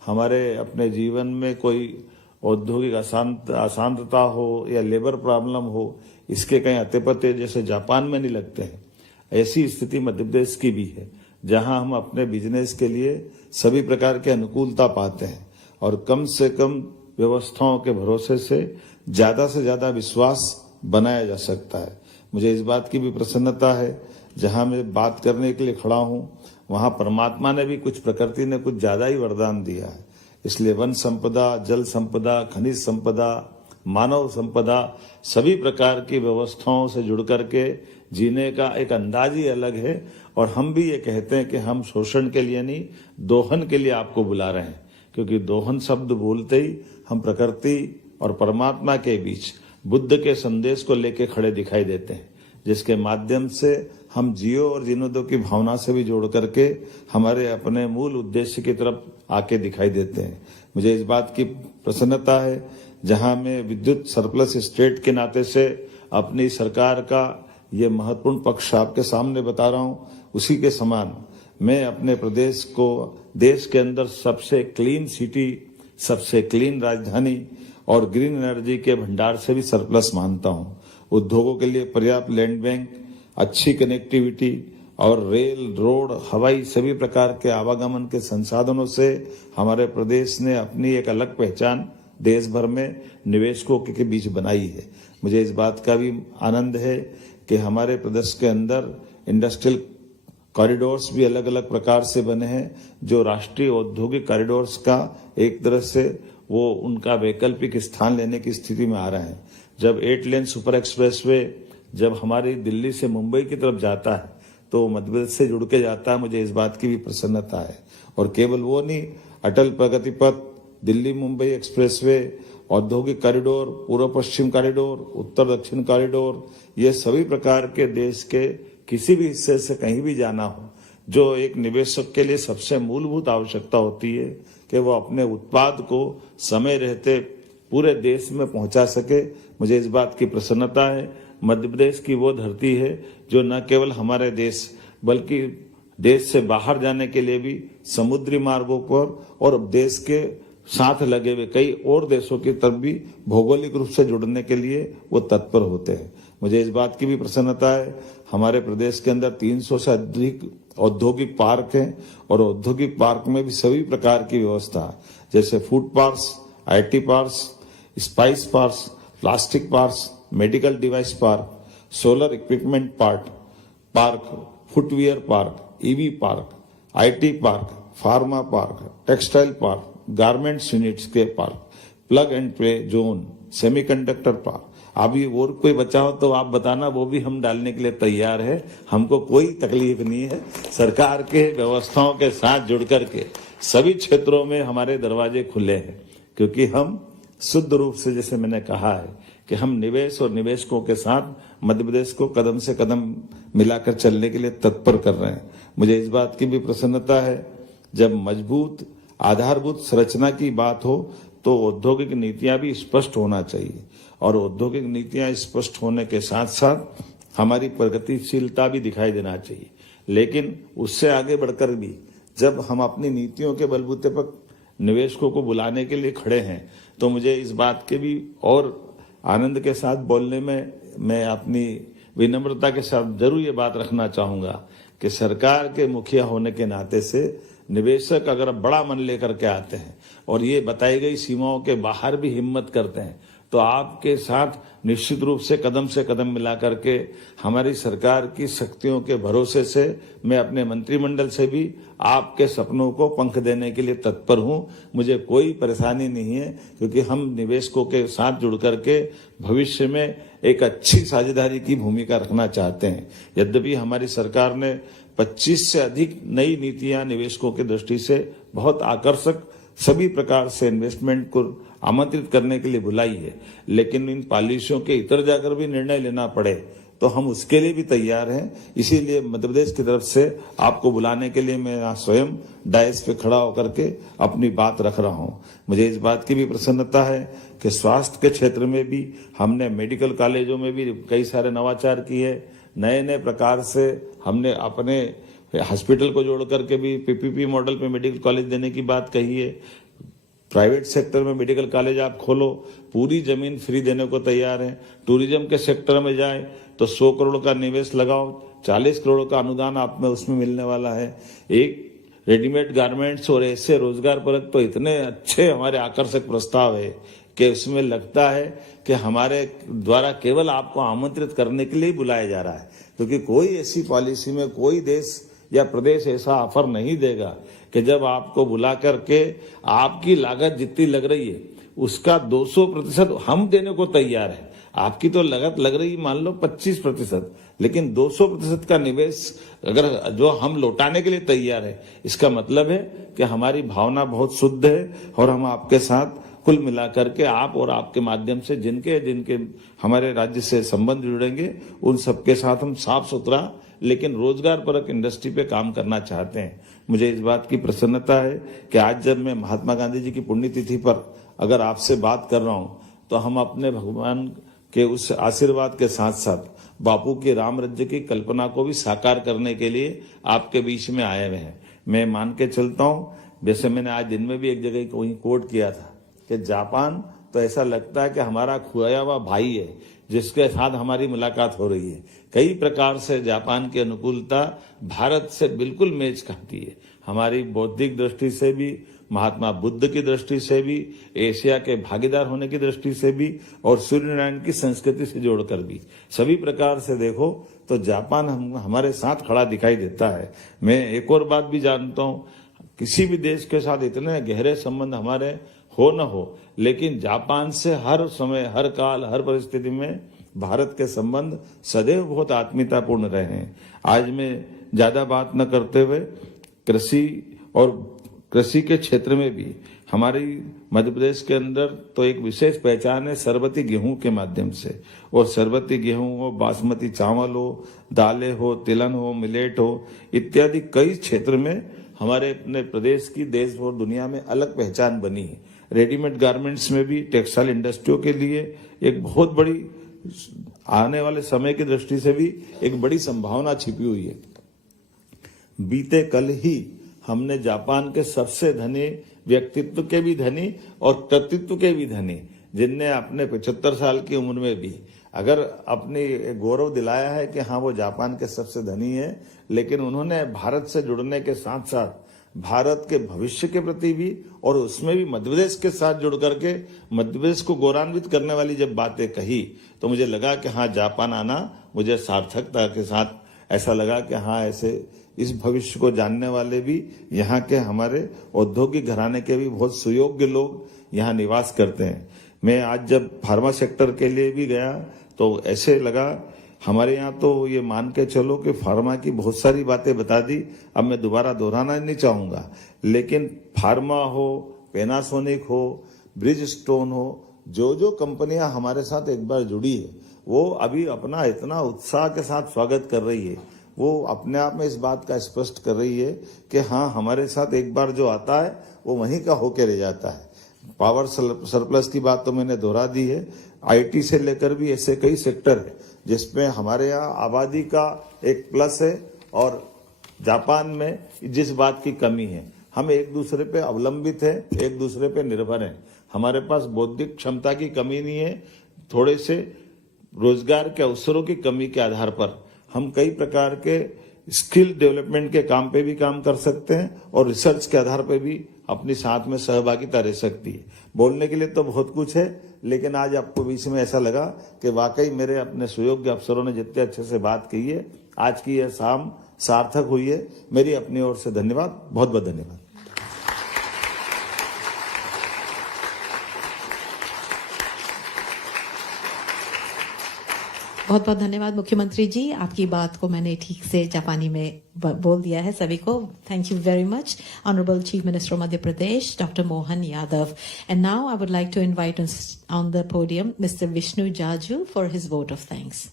हमारे अपने जीवन में कोई औद्योगिक अशांतता हो या लेबर प्रॉब्लम हो, इसके कहीं अते पते जैसे जापान में नहीं लगते हैं, ऐसी स्थिति मध्य प्रदेश की भी है, जहां हम अपने बिजनेस के लिए सभी प्रकार के अनुकूलता पाते हैं और कम से कम व्यवस्थाओं के भरोसे से ज्यादा विश्वास बनाया जा सकता है। मुझे इस बात की भी प्रसन्नता है, जहां मैं बात करने के लिए खड़ा हूं, वहां परमात्मा ने भी कुछ, प्रकृति ने कुछ ज्यादा ही वरदान दिया है। इसलिए वन संपदा, जल संपदा, खनिज संपदा, मानव संपदा, सभी प्रकार की व्यवस्थाओं से जुड़ करके जीने का एक अंदाज ही अलग है। और हम भी ये कहते हैं कि हम शोषण के लिए नहीं, दोहन के लिए आपको बुला रहे हैं, क्योंकि दोहन शब्द बोलते ही हम प्रकृति और परमात्मा के बीच बुद्ध के संदेश को लेके खड़े दिखाई देते हैं, जिसके माध्यम से हम जियो और जीने दो की भावना से भी जोड़ करके हमारे अपने मूल उद्देश्य की तरफ आके दिखाई देते हैं। मुझे इस बात की प्रसन्नता है, जहां मैं विद्युत सरप्लस स्टेट के नाते से अपनी सरकार का ये महत्वपूर्ण पक्ष आपके सामने बता रहा हूं, उसी के समान मैं अपने प्रदेश को देश के अंदर सबसे क्लीन सिटी, सबसे क्लीन राजधानी और ग्रीन एनर्जी के भंडार से भी सरप्लस मानता हूं। उद्योगों के लिए पर्याप्त लैंड बैंक, अच्छी कनेक्टिविटी और रेल, रोड, हवाई सभी प्रकार के आवागमन के संसाधनों से हमारे प्रदेश ने अपनी एक अलग पहचान देश भर में निवेशकों के बीच बनाई है। मुझे इस बात का भी आनंद है कि हमारे प्रदेश के अंदर इंडस्ट्रियल कॉरिडोर्स भी अलग अलग प्रकार से बने हैं, जो राष्ट्रीय औद्योगिक कॉरिडोर्स का एक तरह से वो उनका वैकल्पिक स्थान लेने की स्थिति में आ रहे हैं। जब 8 लेन सुपर एक्सप्रेसवे जब हमारी दिल्ली से मुंबई की तरफ जाता है तो मध्य प्रदेश से जुड़ के जाता है, मुझे इस बात की भी प्रसन्नता है। और केवल वो नहीं, अटल प्रगति पथ, दिल्ली मुंबई एक्सप्रेसवे, औद्योगिक कॉरिडोर, पूर्व पश्चिम कॉरिडोर, उत्तर दक्षिण कॉरिडोर, ये सभी प्रकार के देश के किसी भी हिस्से से कहीं भी जाना हो, जो एक निवेशक के लिए सबसे मूलभूत आवश्यकता होती है कि वो अपने उत्पाद को समय रहते पूरे देश में पहुंचा सके। मुझे इस बात की प्रसन्नता है, मध्य प्रदेश की वो धरती है जो न केवल हमारे देश बल्कि देश से बाहर जाने के लिए भी समुद्री मार्गों पर और देश के साथ लगे हुए कई और देशों की तरफ भी भौगोलिक रूप से जुड़ने के लिए वो तत्पर होते हैं। मुझे इस बात की भी प्रसन्नता है, हमारे प्रदेश के अंदर 300 से अधिक औद्योगिक पार्क हैं और औद्योगिक पार्क में भी सभी प्रकार की व्यवस्था, जैसे food parks, IT parks, spice parks, plastic parks, medical device park, solar equipment park, footwear park, EV park, IT park, pharma park, textile park, garments units के park, plug and play zone, semiconductor park. अभी और कोई बचा हो तो आप बताना, वो भी हम डालने के लिए तैयार है, हमको कोई तकलीफ नहीं है। सरकार के व्यवस्थाओं के साथ जुड़ करके सभी क्षेत्रों में हमारे दरवाजे खुले हैं, क्योंकि हम शुद्ध रूप से, जैसे मैंने कहा है, कि हम निवेश और निवेशकों के साथ मध्य प्रदेश को कदम से कदम मिलाकर चलने के लिए तत्पर कर रहे हैं। मुझे इस बात की भी प्रसन्नता है, जब मजबूत आधारभूत संरचना की बात हो तो औद्योगिक नीतियां भी स्पष्ट होना चाहिए, और औद्योगिक नीतियां स्पष्ट होने के साथ साथ हमारी प्रगतिशीलता भी दिखाई देना चाहिए। लेकिन उससे आगे बढ़कर भी जब हम अपनी नीतियों के बलबूते पर निवेशकों को बुलाने के लिए खड़े हैं, तो मुझे इस बात के भी और आनंद के साथ बोलने में मैं अपनी विनम्रता के साथ जरूर ये बात रखना चाहूंगा कि सरकार के मुखिया होने के नाते से निवेशक अगर बड़ा मन लेकर के आते हैं और ये बताई गई सीमाओं के बाहर भी हिम्मत करते हैं, तो आपके साथ निश्चित रूप से कदम मिला करके हमारी सरकार की शक्तियों के भरोसे से मैं अपने मंत्रिमंडल से भी आपके सपनों को पंख देने के लिए तत्पर हूं। मुझे कोई परेशानी नहीं है, क्योंकि हम निवेशकों के साथ जुड़ करके भविष्य में एक अच्छी साझेदारी की भूमिका रखना चाहते हैं। यद्यपि हमारी सरकार ने 25 से अधिक नई नीतियां निवेशकों की दृष्टि से बहुत आकर्षक सभी प्रकार से इन्वेस्टमेंट को आमंत्रित करने के लिए बुलाई है, लेकिन इन पॉलिसियों के इतर जाकर भी निर्णय लेना पड़े तो हम उसके लिए भी तैयार हैं। इसीलिए मध्य प्रदेश की तरफ से आपको बुलाने के लिए मैं स्वयं डायस पे खड़ा होकर के अपनी बात रख रहा हूं। मुझे इस बात की भी प्रसन्नता है कि स्वास्थ्य के क्षेत्र में भी हमने मेडिकल कॉलेजों में भी कई सारे नवाचार किए, नए नए प्रकार से हमने अपने हॉस्पिटल को जोड़ करके भी पीपीपी मॉडल पे मेडिकल कॉलेज देने की बात कही है। प्राइवेट सेक्टर में मेडिकल कॉलेज आप खोलो, पूरी जमीन फ्री देने को तैयार है। टूरिज्म के सेक्टर में जाए तो 100 करोड़ का निवेश लगाओ, 40 करोड़ का अनुदान आप में उसमें मिलने वाला है। एक रेडीमेड गारमेंट्स और ऐसे रोजगार परक तो इतने अच्छे हमारे आकर्षक प्रस्ताव है कि उसमें लगता है कि हमारे द्वारा केवल आपको आमंत्रित करने के लिए बुलाया जा रहा है, क्योंकि कोई ऐसी पॉलिसी में कोई देश या प्रदेश ऐसा ऑफर नहीं देगा कि जब आपको बुला करके आपकी लागत जितनी लग रही है उसका 200% हम देने को तैयार है। आपकी तो लागत लग रही मान लो 25%, लेकिन 200% का निवेश अगर जो हम लौटाने के लिए तैयार है, इसका मतलब है कि हमारी भावना बहुत शुद्ध है और हम आपके साथ कुल मिलाकर के आप और आपके माध्यम से जिनके जिनके हमारे राज्य से संबंध जुड़ेंगे उन सबके साथ हम साफ सुथरा लेकिन रोजगार परक इंडस्ट्री पे काम करना चाहते हैं। मुझे इस बात की प्रसन्नता है कि आज जब मैं महात्मा गांधी जी की पुण्यतिथि पर अगर आपसे बात कर रहा हूं तो हम अपने भगवान के उस आशीर्वाद के साथ साथ बापू के राम राज्य की कल्पना को भी साकार करने के लिए आपके बीच में आए हुए हैं। मैं मान के चलता हूं, जैसे मैंने आज दिन में भी एक जगह कोई कोट किया था कि जापान तो ऐसा लगता है कि हमारा खोया हुआ भाई है जिसके साथ हमारी मुलाकात हो रही है। कई प्रकार से जापान की अनुकूलता भारत से बिल्कुल मेच खाती है। हमारी बौद्धिक दृष्टि से भी, महात्मा बुद्ध की दृष्टि से भी, एशिया के भागीदार होने की दृष्टि से भी और सूर्यनारायण की संस्कृति से जोड़कर भी, सभी प्रकार से देखो तो जापान हमारे साथ खड़ा दिखाई देता है। मैं एक और बात भी जानता हूँ, किसी भी देश के साथ इतने गहरे संबंध हमारे हो न हो, लेकिन जापान से हर समय, हर काल, हर परिस्थिति में भारत के संबंध सदैव बहुत आत्मीयतापूर्ण रहे हैं। आज मैं ज्यादा बात न करते हुए कृषि के क्षेत्र में भी हमारी मध्य प्रदेश के अंदर तो एक विशेष पहचान है सरबती गेहूं के माध्यम से। और सरबती गेहूं हो, बासमती चावल हो, दालें हो, तिलहन हो, मिलेट हो, इत्यादि कई क्षेत्र में हमारे अपने प्रदेश की देश और दुनिया में अलग पहचान बनी है। रेडीमेड गारमेंट्स में भी टेक्सटाइल इंडस्ट्रियों के लिए एक बहुत बड़ी, आने वाले समय की दृष्टि से भी एक बड़ी संभावना छिपी हुई है। बीते कल ही हमने जापान के सबसे धनी व्यक्तित्व के भी धनी और कर्तृत्व के भी धनी, जिनने अपने 75 साल की उम्र में भी अगर अपनी गौरव दिलाया है कि हाँ वो जापान के सबसे धनी है, लेकिन उन्होंने भारत से जुड़ने के साथ साथ भारत के भविष्य के प्रति भी और उसमें भी मध्य प्रदेश के साथ जुड़ करके मध्य प्रदेश को गौरवान्वित करने वाली जब बातें कही तो मुझे लगा कि हाँ जापान आना मुझे सार्थकता के साथ ऐसा लगा कि हाँ ऐसे इस भविष्य को जानने वाले भी यहाँ के हमारे औद्योगिक घराने के भी बहुत सुयोग्य लोग यहाँ निवास करते हैं। मैं आज जब फार्मा सेक्टर के लिए भी गया तो ऐसे लगा, हमारे यहाँ तो ये मान के चलो कि फार्मा की बहुत सारी बातें बता दी, अब मैं दोबारा दोहराना नहीं चाहूंगा, लेकिन फार्मा हो, पैनासोनिक हो, ब्रिज स्टोन हो, जो कंपनियां हमारे साथ एक बार जुड़ी है वो अभी अपना इतना उत्साह के साथ स्वागत कर रही है। वो अपने आप में इस बात का स्पष्ट कर रही है कि हाँ हमारे साथ एक बार जो आता है वो वहीं का होके रह जाता है। पावर सरप्लस की बात तो मैंने दोहरा दी है। आईटी से लेकर भी ऐसे कई सेक्टर है जिसमें हमारे यहाँ आबादी का एक प्लस है और जापान में जिस बात की कमी है, हम एक दूसरे पे अवलंबित है, एक दूसरे पे निर्भर हैं। हमारे पास बौद्धिक क्षमता की कमी नहीं है, थोड़े से रोजगार के अवसरों की कमी के आधार पर हम कई प्रकार के स्किल डेवलपमेंट के काम पे भी काम कर सकते हैं और रिसर्च के आधार पे भी अपनी साथ में सहभागिता रह सकती है। बोलने के लिए तो बहुत कुछ है, लेकिन आज आपको बीच में ऐसा लगा कि वाकई मेरे अपने सुयोग्य अफसरों ने जितने अच्छे से बात की है, आज की यह शाम सार्थक हुई है। मेरी अपनी ओर से धन्यवाद, बहुत बहुत धन्यवाद। बहुत बहुत धन्यवाद मुख्यमंत्री जी, आपकी बात को मैंने ठीक से जापानी में बोल दिया है सभी को। Thank you very much honourable chief minister of Madhya Pradesh doctor Mohan Yadav. And now I would like to invite on the podium mister Vishnu Jaju for his vote of thanks.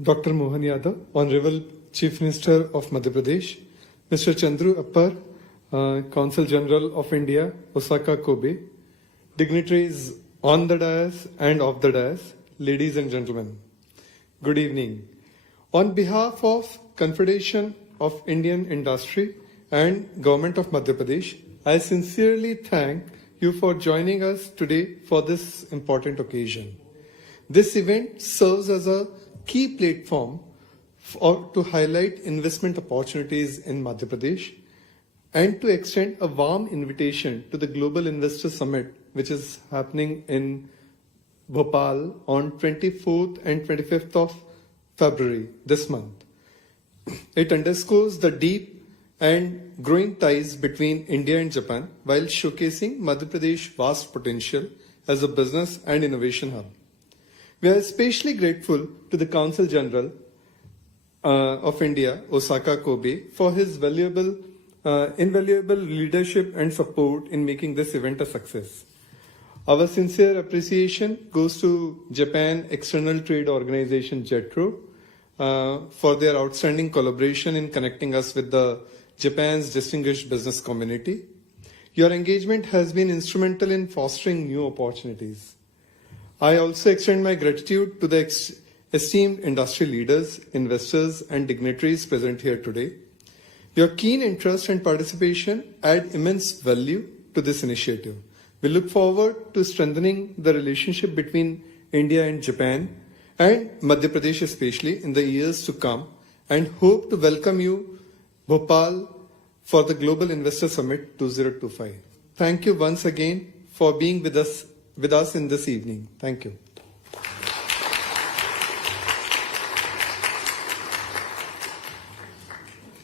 Dr. Mohan Yadav, Honorable Chief Minister of Madhya Pradesh, Mr. Chandru Appar, Consul General of India, Osaka, Kobe, dignitaries on the dais and off the dais, ladies and gentlemen, good evening. On behalf of Confederation of Indian Industry and Government of Madhya Pradesh, I sincerely thank you for joining us today for this important occasion. This event serves as a key platform to highlight investment opportunities in Madhya Pradesh and to extend a warm invitation to the Global Investor Summit, which is happening in Bhopal on 24th and 25th of February this month. It underscores the deep and growing ties between India and Japan while showcasing Madhya Pradesh's vast potential as a business and innovation hub. We are especially grateful to the Consul General of India, Osaka Kobe, for his invaluable leadership and support in making this event a success. Our sincere appreciation goes to Japan External Trade Organization, JETRO, for their outstanding collaboration in connecting us with the Japan's distinguished business community. Your engagement has been instrumental in fostering new opportunities. I also extend my gratitude to the esteemed industry leaders, investors, and dignitaries present here today. Your keen interest and participation add immense value to this initiative. We look forward to strengthening the relationship between India and Japan and Madhya Pradesh especially in the years to come, and hope to welcome you Bhopal for the Global Investor Summit 2025. Thank you once again for being with us in this evening. Thank you.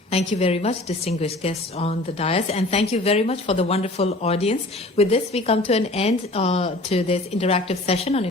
Thank you very much, distinguished guests on the dais, and thank you very much for the wonderful audience. With this, we come to an end to this interactive session on